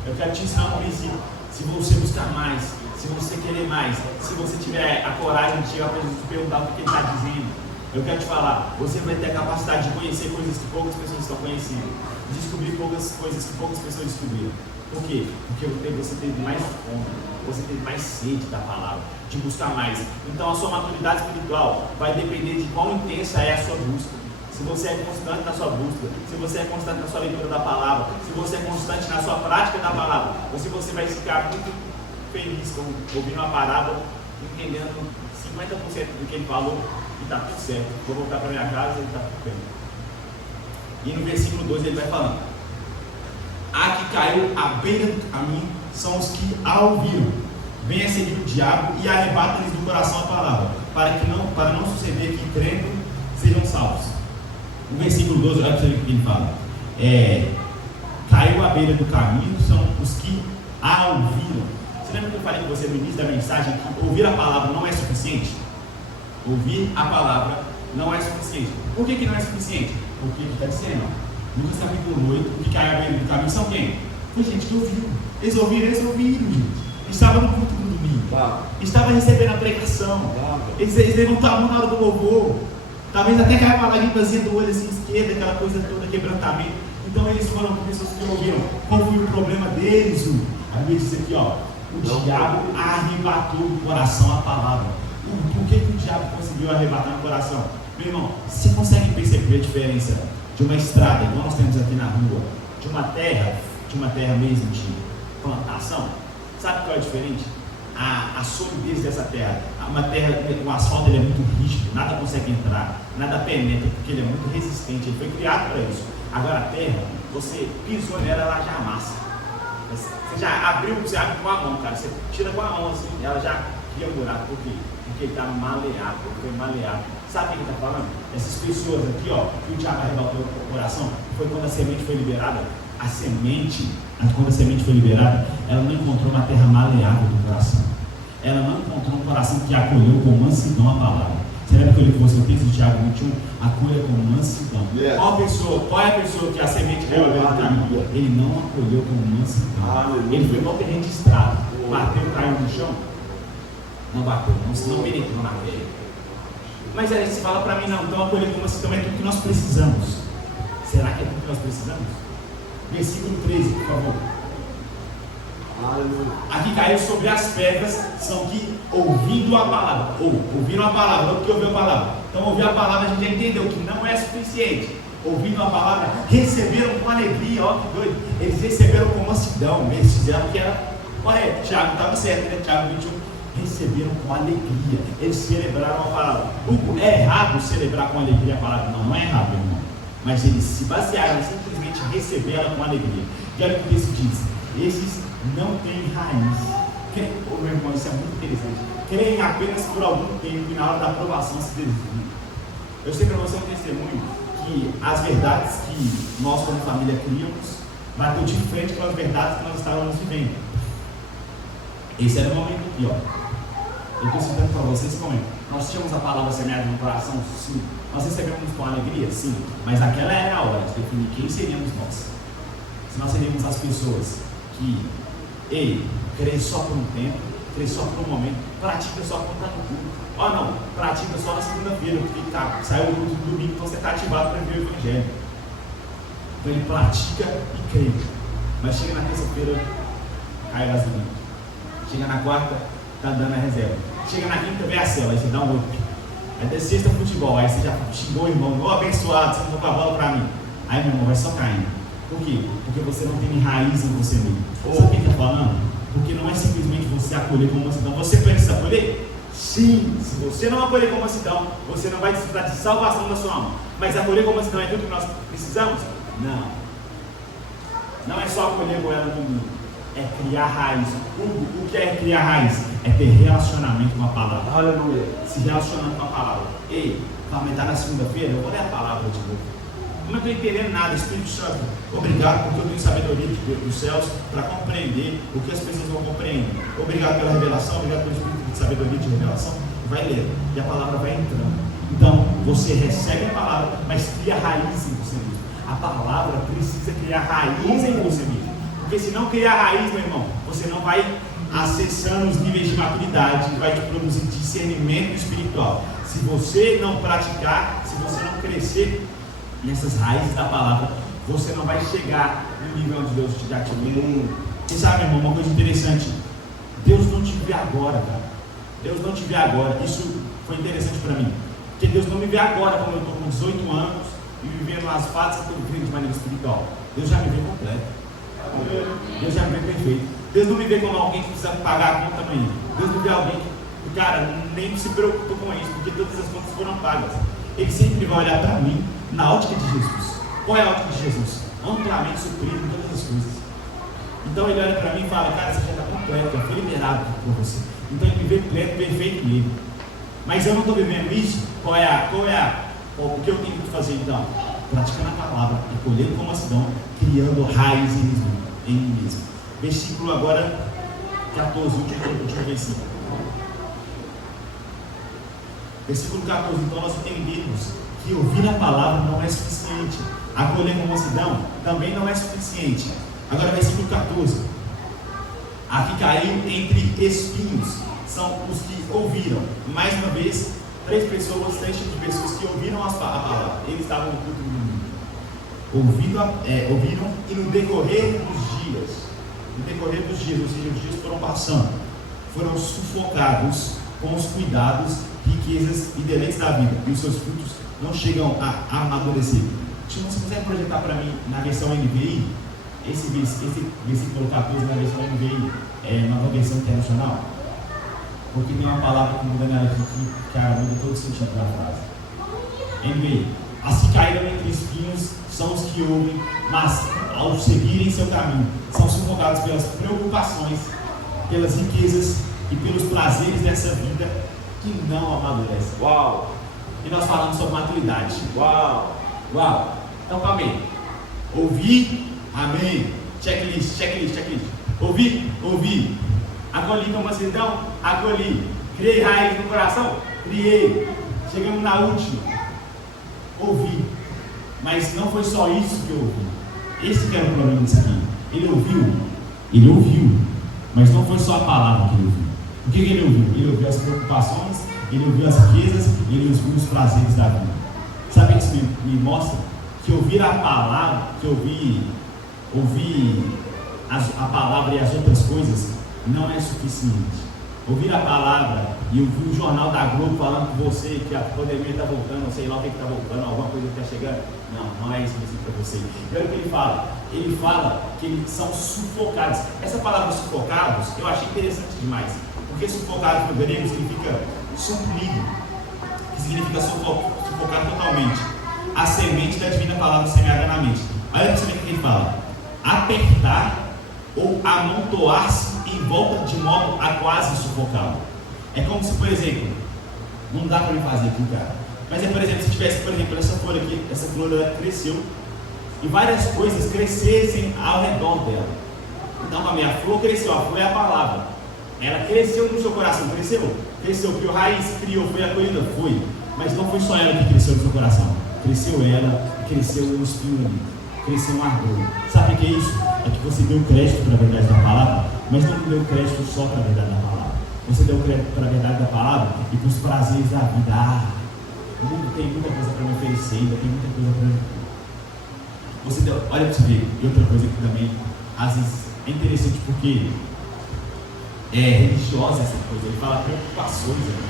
eu quero te ensinar um princípio. Se você buscar mais, se você querer mais, se você tiver a coragem de chegar para Jesus e perguntar o que ele está dizendo, eu quero te falar, você vai ter a capacidade de conhecer coisas que poucas pessoas estão conhecendo, descobrir coisas que poucas pessoas descobriram. Por quê? Porque você teve mais fome, você teve mais sede da palavra, de buscar mais. Então a sua maturidade espiritual vai depender de quão intensa é a sua busca. Se você é constante na sua busca, se você é constante na sua leitura da palavra, se você é constante na sua prática da palavra, ou se você vai ficar muito feliz com ouvindo uma parábola, entendendo 50% do que ele falou, e está tudo certo, vou voltar para minha casa e está tudo bem. E no versículo 12 ele vai falando: a que caiu à beira do caminho são os que a ouviram, vem a seguir o diabo e arrebata-lhes do coração a palavra, para não suceder que crendo sejam salvos. No versículo 12, olha para você ver o que ele fala: caiu à beira do caminho são os que a ouviram. Você lembra que eu falei com você no início da mensagem que ouvir a palavra não é suficiente? Ouvir a palavra não é suficiente. Por que não é suficiente? Porque ele está dizendo, Lucas capítulo 8, o que caiu à beira do caminho são quem? Foi gente que ouviu. Eles ouviram, gente. Estava no culto do domingo. Estava recebendo a pregação. Eles levantaram a mão na hora do louvor. Talvez até caiu uma lagrimazinha do olho assim esquerdo, aquela coisa toda, quebrantamento. Então eles foram pessoas que ouviram. Qual foi o problema deles? A Bíblia diz aqui, o diabo arrebatou no coração a palavra. Por que o diabo conseguiu arrebatar no coração? Meu irmão, você consegue perceber a diferença de uma estrada, igual nós temos aqui na rua, de uma terra mesmo de plantação? Sabe qual é diferente? A solidez dessa terra. Uma terra, o asfalto ele é muito rígido, nada consegue entrar, nada penetra, porque ele é muito resistente, ele foi criado para isso. Agora a terra, você pisou nela, ela já amassa. Você já abriu, você abre com a mão, cara. Você tira com a mão assim, ela já cria um buraco. Por quê? Porque ele está maleável, foi maleável. Sabe o que ele está falando? Essas pessoas aqui, que o diabo arrebatou o coração, foi quando a semente foi liberada. Quando a semente foi liberada, ela não encontrou uma terra maleável do coração. Ela não encontrou um coração que acolheu com mansidão a palavra. Você lembra que eu li com você o texto de Tiago 21? Acolha com mansidão. Yeah. Qual é a pessoa que a semente caiu no caminho? Ele não acolheu com mansidão. Ele foi igual terreno de estrada. Bateu, caiu no chão. Não bateu, não penetrou na terra. Mas aí você fala para mim, não, então acolher com mansidão é tudo que nós precisamos. Será que é tudo que nós precisamos? Versículo 13, por favor. Aqui caiu sobre as pedras, são que ouvindo a palavra, ouviram a palavra, não porque ouviu a palavra. Então ouvir a palavra a gente já entendeu que não é suficiente. Ouvindo a palavra, receberam com alegria, ó que doido. Eles receberam com mansidão, eles fizeram o que era correto. Tiago estava certo, né? Tiago 21, receberam com alegria, eles celebraram a palavra. É errado celebrar com alegria a palavra? Não é errado, irmão. Mas eles se basearam simplesmente em receber ela com alegria. E olha o que o texto diz: esses não têm raiz. Meu irmão, isso é muito interessante. Creem apenas por algum tempo e na hora da aprovação se desviam. Eu sei para você um testemunho que as verdades que nós como família criamos bateu de frente com as verdades que nós estávamos vivendo. Esse era o momento aqui, Eu estou citando para vocês esse momento. Nós tínhamos a palavra semeada no coração, sim. Nós recebemos com alegria, sim. Mas aquela era a hora de definir quem seríamos nós. Se nós seríamos as pessoas que, creem só por um tempo, crer só por um momento, pratica só quando está no culto. Ó, não, pratica só na segunda-feira, porque saiu o culto do domingo, então você está ativado para ver o Evangelho. Então ele pratica e crê. Mas chega na terça-feira, cai a gasolina. Chega na quarta, está dando a reserva. Chega na quinta, vem a cela, aí você dá um up. Aí da sexta, futebol, aí você já xingou o irmão, ó, abençoado, você não tocou a bola para mim. Aí meu irmão vai só caindo. Por quê? Porque você não tem raiz em você mesmo. Sabe o que ele está falando? Porque não é simplesmente você acolher como mansidão. Você precisa acolher? Sim. Se você não acolher como mansidão, você não vai desfrutar de salvação da sua alma. Mas acolher como mansidão é tudo que nós precisamos? Não. Não é só acolher com ela no domingo. É criar raiz. O que é criar raiz? É ter relacionamento com a palavra. Aleluia. Se relacionando com a palavra. Ei, vai aumentar na segunda-feira? Eu vou ler a palavra de novo. Não estou entendendo nada, Espírito Santo. Obrigado porque eu tenho sabedoria dos céus para compreender o que as pessoas vão compreender. Obrigado pela revelação, obrigado pelo Espírito de sabedoria de revelação. Vai ler e a palavra vai entrando. Então, você recebe a palavra, mas cria raiz em você mesmo. A palavra precisa criar raiz em você mesmo. Porque se não criar raiz, meu irmão, você não vai acessando os níveis de maturidade e vai te produzir discernimento espiritual. Se você não praticar, se você não crescer nessas raízes da palavra, você não vai chegar no nível onde Deus te ativou. E sabe, irmão, uma coisa interessante, Deus não te vê agora, cara. Deus não te vê agora. Isso foi interessante para mim, porque Deus não me vê agora quando eu estou com 18 anos e vivendo as fases que eu vivo de maneira espiritual. Deus já me vê completo. Deus já me vê perfeito. Deus não me vê como alguém que precisa pagar a conta amanhã. Deus me vê alguém que, cara, nem se preocupa com isso, porque todas as contas foram pagas. Ele sempre vai olhar para mim na ótica de Jesus. Qual é a ótica de Jesus? Amplamente suprido em todas as coisas. Então ele olha para mim e fala, cara, você já está completo, já foi liberado por você. Então ele me vê pleno, perfeito nele. Mas eu não estou vivendo isso. O que eu tenho que fazer então? Praticando a palavra, acolhendo com mansidão, criando raiz em mim mesmo. Versículo agora 14, último versículo. Versículo 14, então nós entendemos que ouvir a palavra não é suficiente. Acolher com mansidão também não é suficiente. Agora versículo 14. Aqui caiu entre espinhos. São os que ouviram. Mais uma vez, três tipos de pessoas que ouviram a palavra. Eles estavam no culto do domingo. Ouviram e no decorrer dos dias, ou seja, os dias foram passando, foram sufocados com os cuidados, riquezas e deleites da vida, e os seus frutos não chegam a amadurecer. Você consegue projetar para mim na versão NVI? Esse versículo 14 na versão NVI é nova versão internacional? Porque tem uma palavra que muda nela aqui que, cara, muda todo o sentido da frase. NVI. As que caíram entre espinhos são os que ouvem, mas ao seguirem seu caminho, são sufocados pelas preocupações, pelas riquezas e pelos prazeres dessa vida que não amadurecem. Uau! E nós falamos sobre maturidade. Uau! Uau! Então calma aí. Ouvir, amém. Checklist. Ouvir. Acolhi com mansidão, acolhi. Criei raiz no coração, criei. Chegamos na última. Ouvi. Mas não foi só isso que eu ouvi. Esse que era o problema disso aqui. Ele ouviu. Mas não foi só a palavra que ele ouviu. O que ele ouviu? Ele ouviu as preocupações, ele ouviu as riquezas, ele ouviu os prazeres da vida. Sabe o que isso me mostra? Que ouvir a palavra, que ouvir a palavra e as outras coisas não é suficiente. Ouvir a palavra e ouvir o jornal da Globo falando com você que a pandemia está voltando, ou sei lá o que está voltando, alguma coisa que está chegando. Não é isso que eu digo para você. E olha o que ele fala. Ele fala que eles são sufocados. Essa palavra sufocados eu achei interessante demais. Porque sufocados no grego significa suprido, que significa sufocar totalmente. A semente da divina palavra semeada na mente. Olha para você ver o que ele fala. Apertar ou amontoar-se em volta de modo a quase sufocá-lo. É como se, por exemplo, não dá para me fazer aqui, cara. Mas por exemplo, se tivesse, por exemplo, essa flor aqui, essa flor ela cresceu e várias coisas crescessem ao redor dela. Então a minha flor cresceu, a flor é a palavra. Ela cresceu no seu coração, cresceu, criou raiz, criou, foi acolhida, foi. Mas não foi só ela que cresceu no seu coração. Cresceu ela, cresceu um espinho ali, cresceu um ardor. Sabe o que é isso? É que você deu crédito para a verdade da palavra, mas não deu crédito só para a verdade da palavra. Você deu crédito para a verdade da palavra e para os prazeres da vida. O mundo tem muita coisa para me oferecer, ainda tem muita coisa para mim. Você deu, olha para você ver, e outra coisa que também, às vezes, é interessante porque é religiosa essa coisa, ele fala preocupações, né?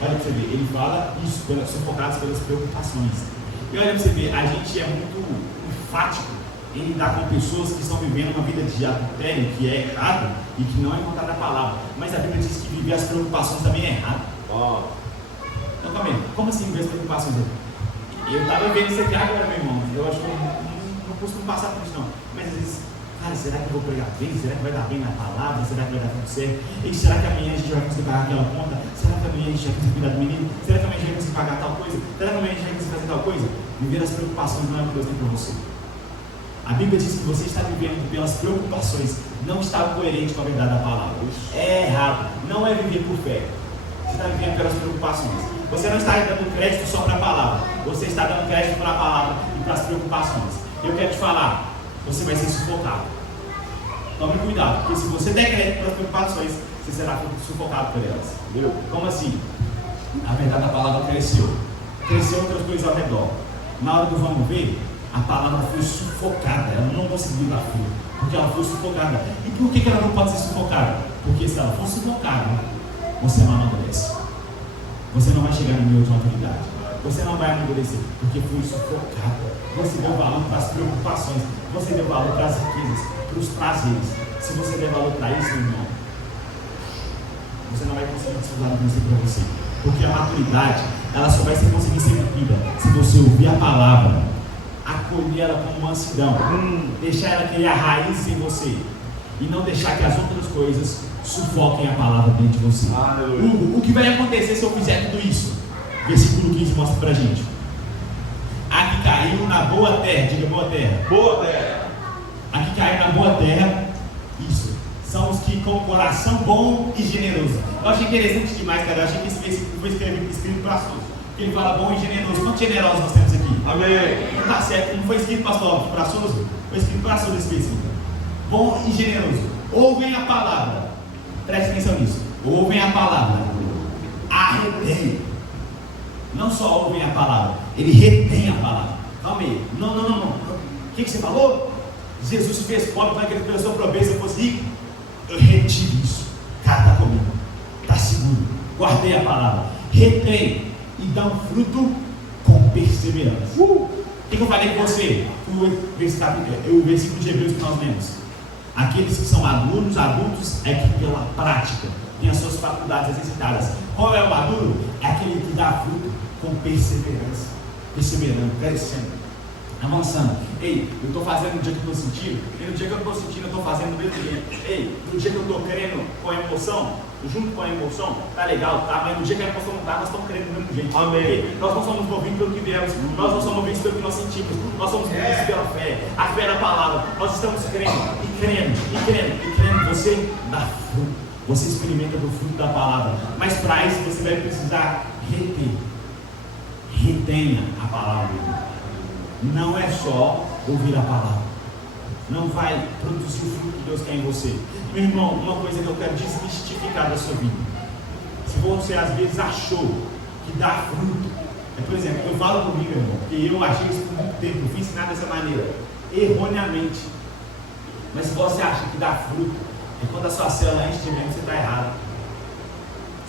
Olha para você ver, ele fala isso, sufocados pelas preocupações. E olha para você ver, a gente é muito enfático em lidar com pessoas que estão vivendo uma vida de adultério, que é errado e que não é encontrada a palavra. Mas a Bíblia diz que viver as preocupações também é errado. Então, calma aí, como assim viver as preocupações? Eu estava vendo isso aqui agora, meu irmão. Eu acho que eu não costumo passar por isso, não. Mas às vezes, cara, será que eu vou pregar bem? Será que vai dar bem na palavra? Será que vai dar tudo certo? E será que amanhã a gente vai conseguir pagar aquela conta? Será que amanhã a gente vai conseguir cuidar do menino? Será que amanhã a gente vai conseguir pagar tal coisa? Será que amanhã a gente vai conseguir fazer tal coisa? Viver as preocupações não é o que Deus tem para você. A Bíblia diz que você está vivendo pelas preocupações, não está coerente com a verdade da palavra. É errado, não é viver por fé. Você está vivendo pelas preocupações. Você não está dando crédito só para a palavra, você está dando crédito para a palavra e para as preocupações. Eu quero te falar, você vai ser sufocado. Tome cuidado, porque se você der crédito para as preocupações, você será sufocado por elas. Viu? Como assim? A verdade da palavra cresceu outras coisas ao redor. Na hora do vamos ver, a palavra foi sufocada, ela não conseguiu dar fruto, porque ela foi sufocada. E por que ela não pode ser sufocada? Porque se ela for sufocada, você não amadurece. Você não vai chegar no nível de autoridade. Você não vai amadurecer, porque foi sufocada. Você deu valor para as preocupações, você deu valor para as riquezas, para os prazeres. Se você der valor para isso, meu irmão, você não vai conseguir desfrutar do que eu para você. Porque a maturidade, ela só vai conseguir ser vivida se você ouvir a palavra, acolher ela como mansidão, deixar ela criar raiz em você e não deixar que as outras coisas sufoquem a palavra dentro de você. Hugo, o que vai acontecer se eu fizer tudo isso? Versículo 15 mostra pra gente. A que caiu na boa terra, diga boa terra. Boa terra. A que caiu na boa terra, isso, são os que com o coração bom e generoso. Eu achei interessante demais, cara. Eu achei que esse versículo foi escrito para todos. Ele fala bom e generoso. Quantos generosos nós temos aqui? Amém. Não está certo, não foi escrito pastor para todos, foi escrito para todos esse versículo. Bom e generoso. Ouvem a palavra. Preste atenção nisso. Ouvem a palavra. A retém. Não só ouvem a palavra, ele retém a palavra. Calma aí. Não. O que você falou? Jesus se fez pobre para que ele pela sua pobreza fosse rico. Eu retive isso. Cara, está comigo. Está seguro. Guardei a palavra. Retém e dá um fruto com perseverança. O que eu falei com você? O versículo de Hebreus que nós lemos. Aqueles que são adultos é que pela prática têm as suas faculdades exercitadas. Qual é o maduro? É aquele que dá fruto com perseverança. Perseverando, crescendo, avançando. Ei, eu estou fazendo no dia que eu estou sentindo, e no dia que eu estou sentindo, eu estou fazendo do mesmo jeito. Ei, no dia que eu estou querendo com a emoção, junto com a emoção, tá legal, tá? Mas no dia que a emoção não tá, nós estamos querendo do mesmo jeito. Amém. Nós não somos movidos pelo que viemos, nós não somos movidos pelo que nós sentimos, nós somos movidos pela fé, a fé na palavra. Nós estamos crendo, e crendo. Você dá fruto, você experimenta do fruto da palavra. Mas para isso você vai precisar reter. Retenha a palavra. Não é só ouvir a palavra. Não vai produzir o fruto que Deus quer em você. Meu irmão, uma coisa que eu quero desmistificar da sua vida. Se você às vezes achou que dá fruto, por exemplo, eu falo comigo, meu irmão, porque eu achei isso por muito tempo, eu fui ensinar dessa maneira, erroneamente. Mas se você acha que dá fruto, é quando a sua célula enche de membro, você está errado.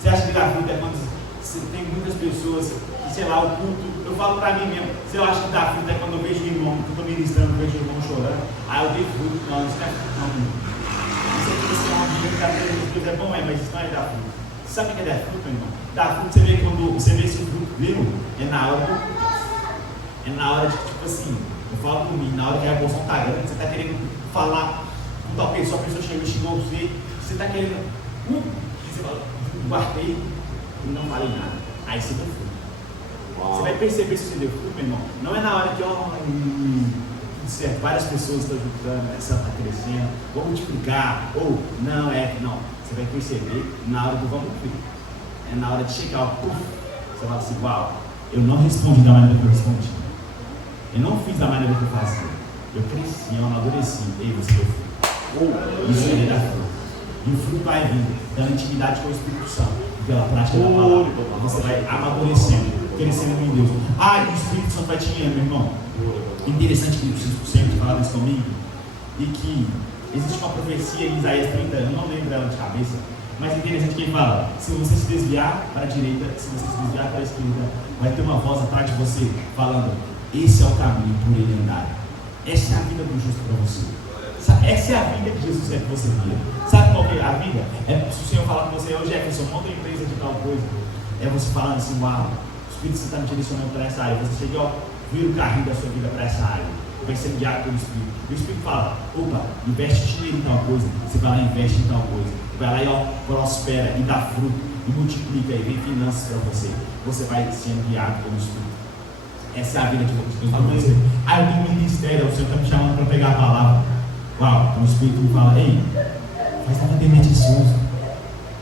Você acha que dá fruto é quando você tem muitas pessoas que, sei lá, o culto, eu falo pra mim mesmo, se eu acho que dá fruto é quando eu vejo o irmão, que eu estou ministrando, eu vejo o irmão chorando, aí eu dei fruto. Não, isso não é fruto, não. Isso aqui é uma brincadeira de Deus, é bom, mas isso não é dar fruto. Sabe o que é dar fruto, meu irmão? Dar fruto, você vê quando você vê esse fruto vindo, é na hora de, tipo assim, eu falo por mim, na hora que a emoção está grande, você está querendo falar com tal pessoa, a pessoa chegou e xingou você está querendo, você fala, guardei e não falei nada. Aí você deu fruto. Você vai perceber se você deu fruto, meu irmão. Não é na hora que, tudo certo, várias pessoas estão juntando, essa está crescendo, vou multiplicar, ou não. Você vai perceber na hora do vamos ver. É na hora de chegar, você fala assim, uau, eu não respondi da maneira que eu respondi. Eu não fiz da maneira que eu fazia. Eu cresci, eu amadureci. Ei, você deu fruto. Isso aí dá fruto. E o fruto vai vindo pela intimidade com o Espírito Santo, pela prática da palavra. Você vai amadurecendo, crescendo em Deus. E o Espírito Santo vai te guiando, meu irmão. Interessante que o Senhor fala isso comigo. E que existe uma profecia em Isaías 30, eu não lembro dela de cabeça, mas é interessante que ele fala: se você se desviar para a direita, se você se desviar para a esquerda, vai ter uma voz atrás de você falando: esse é o caminho por ele andar. Essa é a vida do justo para você. Essa é a vida que Jesus quer que você viva. Sabe qual que é a vida? Se o Senhor falar com você: ô Jefferson, monta uma empresa de tal coisa, é você falando assim: uau, o Espírito Santo está me direcionando para essa área. Você chega, vira o carrinho da sua vida para essa área, vai ser guiado pelo Espírito. O Espírito fala: opa, investe dinheiro em tal coisa. Você vai lá e investe em tal coisa. Vai lá e prospera e dá fruto e multiplica e vem finanças para você. Você vai sendo guiado pelo Espírito. Essa é a vida de Deus para você. Eu tenho um ministério, o Senhor está me chamando para pegar a palavra. Uau, então o Espírito me fala: ei, faz academia de SUS,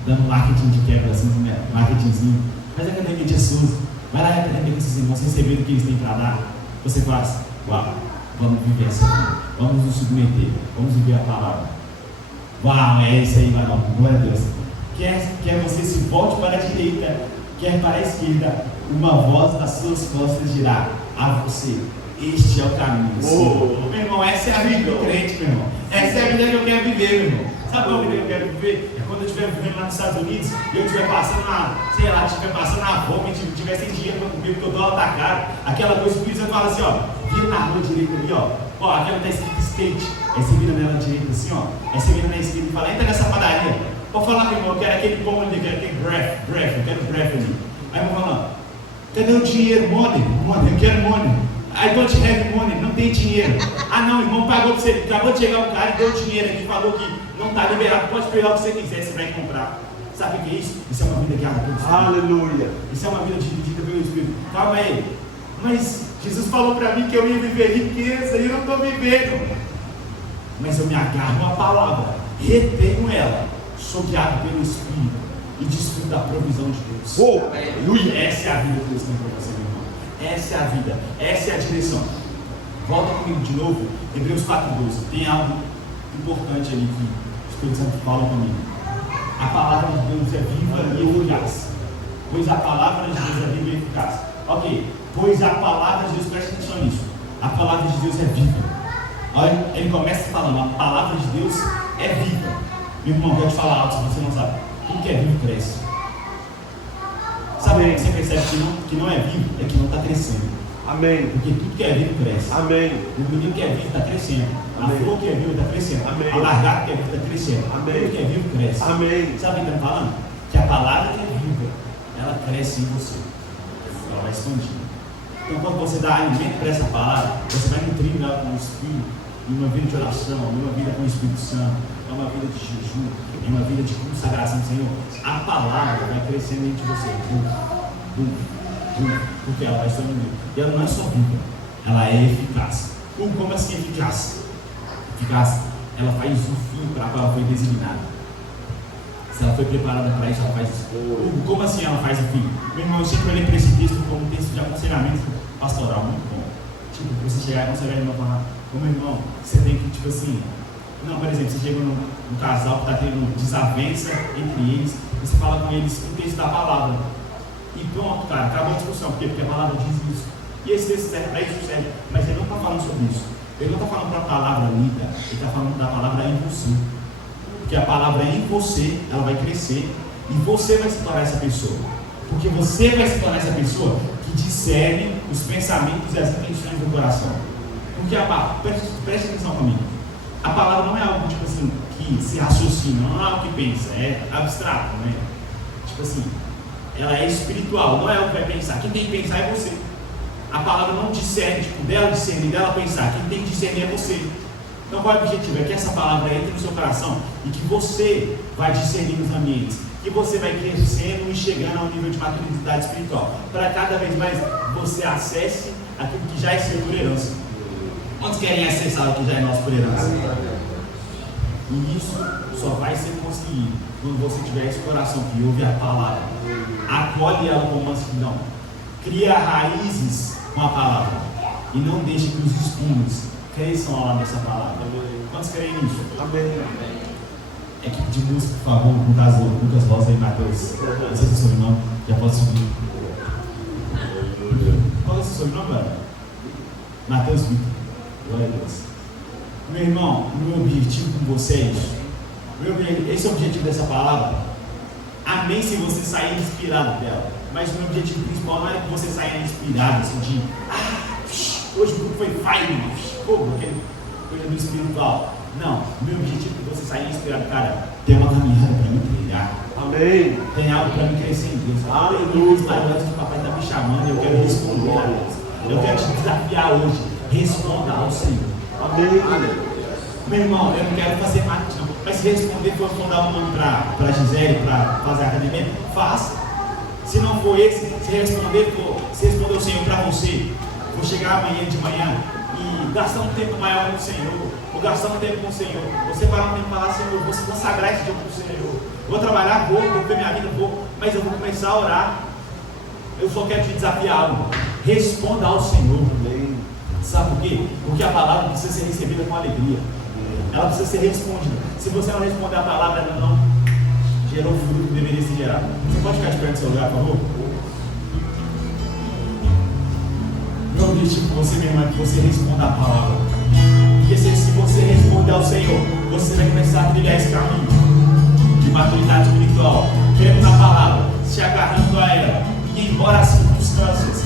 dando marketing de quebra, assim, né? Marketingzinho. Faz academia de SUS, vai lá e academia com esses irmãos, recebendo o que eles têm para dar. Você faz: uau, vamos viver essa vida, vamos nos submeter, vamos viver a palavra. Uau, é isso aí, vai não, glória a Deus. Quer você se volte para a direita, quer para a esquerda, uma voz das suas costas dirá a você: este é o caminho. Meu irmão, essa é a vida do crente, meu irmão. Essa é a vida que eu quero viver, meu irmão. Sabe qual vida que eu quero viver? É quando eu estiver vivendo lá nos Estados Unidos e eu estiver passando na fome e estiver sem dinheiro para comer, porque o dólar está caro. Aquela coisa que o Espírito fala assim: vira na rua direita ali, aquela está escrito state. Aí você vira nela direita assim, aí você vira na esquerda e fala: entra nessa padaria. Pode falar, meu irmão, eu quero aquele pão ali, eu quero aquele breath, eu quero breath ali. Aí eu vou falar: cadê o dinheiro? Money, eu quero money. I don't have money, não tem dinheiro. Não, irmão, pagou pra você. Acabou de chegar um cara e deu dinheiro aqui, falou que não está liberado, pode pegar o que você quiser, você vai comprar. Sabe o que é isso? Isso é uma vida guiada pelo Espírito. Aleluia. Isso é uma vida dividida pelo Espírito. Calma aí. Mas Jesus falou para mim que eu ia viver riqueza e eu não estou vivendo. Mas eu me agarro à palavra, retenho ela, sou guiado pelo Espírito e desfruto da provisão de Deus. Aleluia. Essa é a vida que Deus tem para você, meu irmão. Essa é a vida, essa é a direção. Volta comigo de novo, Hebreus 4:12. Tem algo importante ali que o Espírito Santo fala comigo. A palavra de Deus é viva e eficaz. Pois a palavra de Deus é viva e eficaz. Ok, pois a palavra de Deus, preste atenção nisso. A palavra de Deus é viva. Olha, ele começa falando: a palavra de Deus é viva. Meu irmão, vou te falar alto se você não sabe. Tudo que é vivo cresce. Sabe o que você percebe que não é vivo? É que não está crescendo. Amém. Porque tudo que é vivo cresce. Amém. O menino que é vivo está crescendo. Amém. A flor que é viva está crescendo. Amém. A lagarta que é viva está crescendo. Amém. Tudo que é vivo cresce. Amém. Sabe o que eu estou falando? Que a palavra que é viva, ela cresce em você. Ela vai expandindo. Então, quando você dá alimento para essa palavra, você vai nutrindo ela com o Espírito, em uma vida de oração, em uma vida com o Espírito Santo, em uma vida de jejum, em uma vida de consagração do Senhor. A palavra vai crescendo dentro de você. Porque ela vai expandindo. E ela não é só viva, ela é eficaz. Como assim eficaz? Eficaz, ela faz o fim para a qual ela foi designada. Se ela foi preparada para isso, ela faz isso. Como assim ela faz o fim? Meu irmão, eu sempre olhei para esse texto como um texto de aconselhamento pastoral muito bom. Tipo, você chegar e aconselhar e falar: meu irmão, você tem que, tipo assim, não, por exemplo, você chega num casal que está tendo desavença entre eles, e você fala com eles o texto da palavra. E pronto, cara, acabou a discussão. Por quê? Porque a palavra diz isso. E esse texto serve para isso, serve. Mas ele não está falando sobre isso. Ele não está falando para a palavra lida, ele está falando da palavra em você. Porque a palavra em você, ela vai crescer e você vai se tornar essa pessoa. Porque você vai se tornar essa pessoa que discerne os pensamentos e as intenções do coração. Porque preste atenção comigo. A palavra não é algo tipo assim que se raciocina, não é algo que pensa, é abstrato, não é? Tipo assim, ela é espiritual, não é algo que vai pensar. Quem tem que pensar é você. A palavra não discerne, tipo, dela discernir, dela pensar. Quem tem que discernir é você. Então qual é o objetivo? É que essa palavra entre no seu coração e que você vai discernir nos ambientes, que você vai crescendo e chegando ao nível de maturidade espiritual, para cada vez mais você acesse aquilo que já é seu por herança. Quantos querem acessar o que já é nosso por herança? E isso só vai ser conseguido quando você tiver esse coração que ouve a palavra, acolhe ela como mansidão, cria raízes com a palavra e não deixe que os espinhos cresçam ao lado dessa palavra. Quantos creem nisso? Amém. Equipe de música, por favor, no caso, Lucas Rosa e Matheus. Não sei se é o sobrenome, já pode subir. Qual é o seu sobrenome, galera? Matheus Vitor. Glória a Deus. Meu irmão, o meu objetivo com vocês, esse é o objetivo dessa palavra. Amém se você sair inspirado dela. Mas o meu objetivo principal não é que você saia inspirado, assim, de hoje o grupo foi fire, aquele coisa do espiritual. Não, o meu objetivo é que você saia inspirado, cara, tem uma caminhada para me trilhar. Amém. Tem algo para me crescer em Deus. Aleluia. O papai está me chamando e eu quero responder a Deus. Eu quero te desafiar hoje. Responda ao Senhor. Amém. Meu irmão, eu não quero fazer marketing, não. Mas se responder for mandar um nome para Gisele, para fazer a academia, faça. Se não for esse, se responder ao Senhor para você, vou chegar amanhã de manhã e gastar um tempo maior com o Senhor, vou gastar um tempo com o Senhor, vou separar um tempo para falar, Senhor, vou consagrar esse tempo para o Senhor, vou trabalhar, vou ver minha vida, mas eu vou começar a orar. Eu só quero te desafiar algo. Responda ao Senhor. Sabe por quê? Porque a palavra precisa ser recebida com alegria. Ela precisa ser respondida. Se você não responder a palavra, ela não gerou o fruto que deveria ser gerado. Você pode ficar de pé no seu lugar, por favor? Meu objetivo com você, meu irmão, é que você responda a palavra. Porque se você responder ao Senhor, você vai começar a trilhar esse caminho de maturidade espiritual, crendo na palavra, se agarrando a ela, e embora as circunstâncias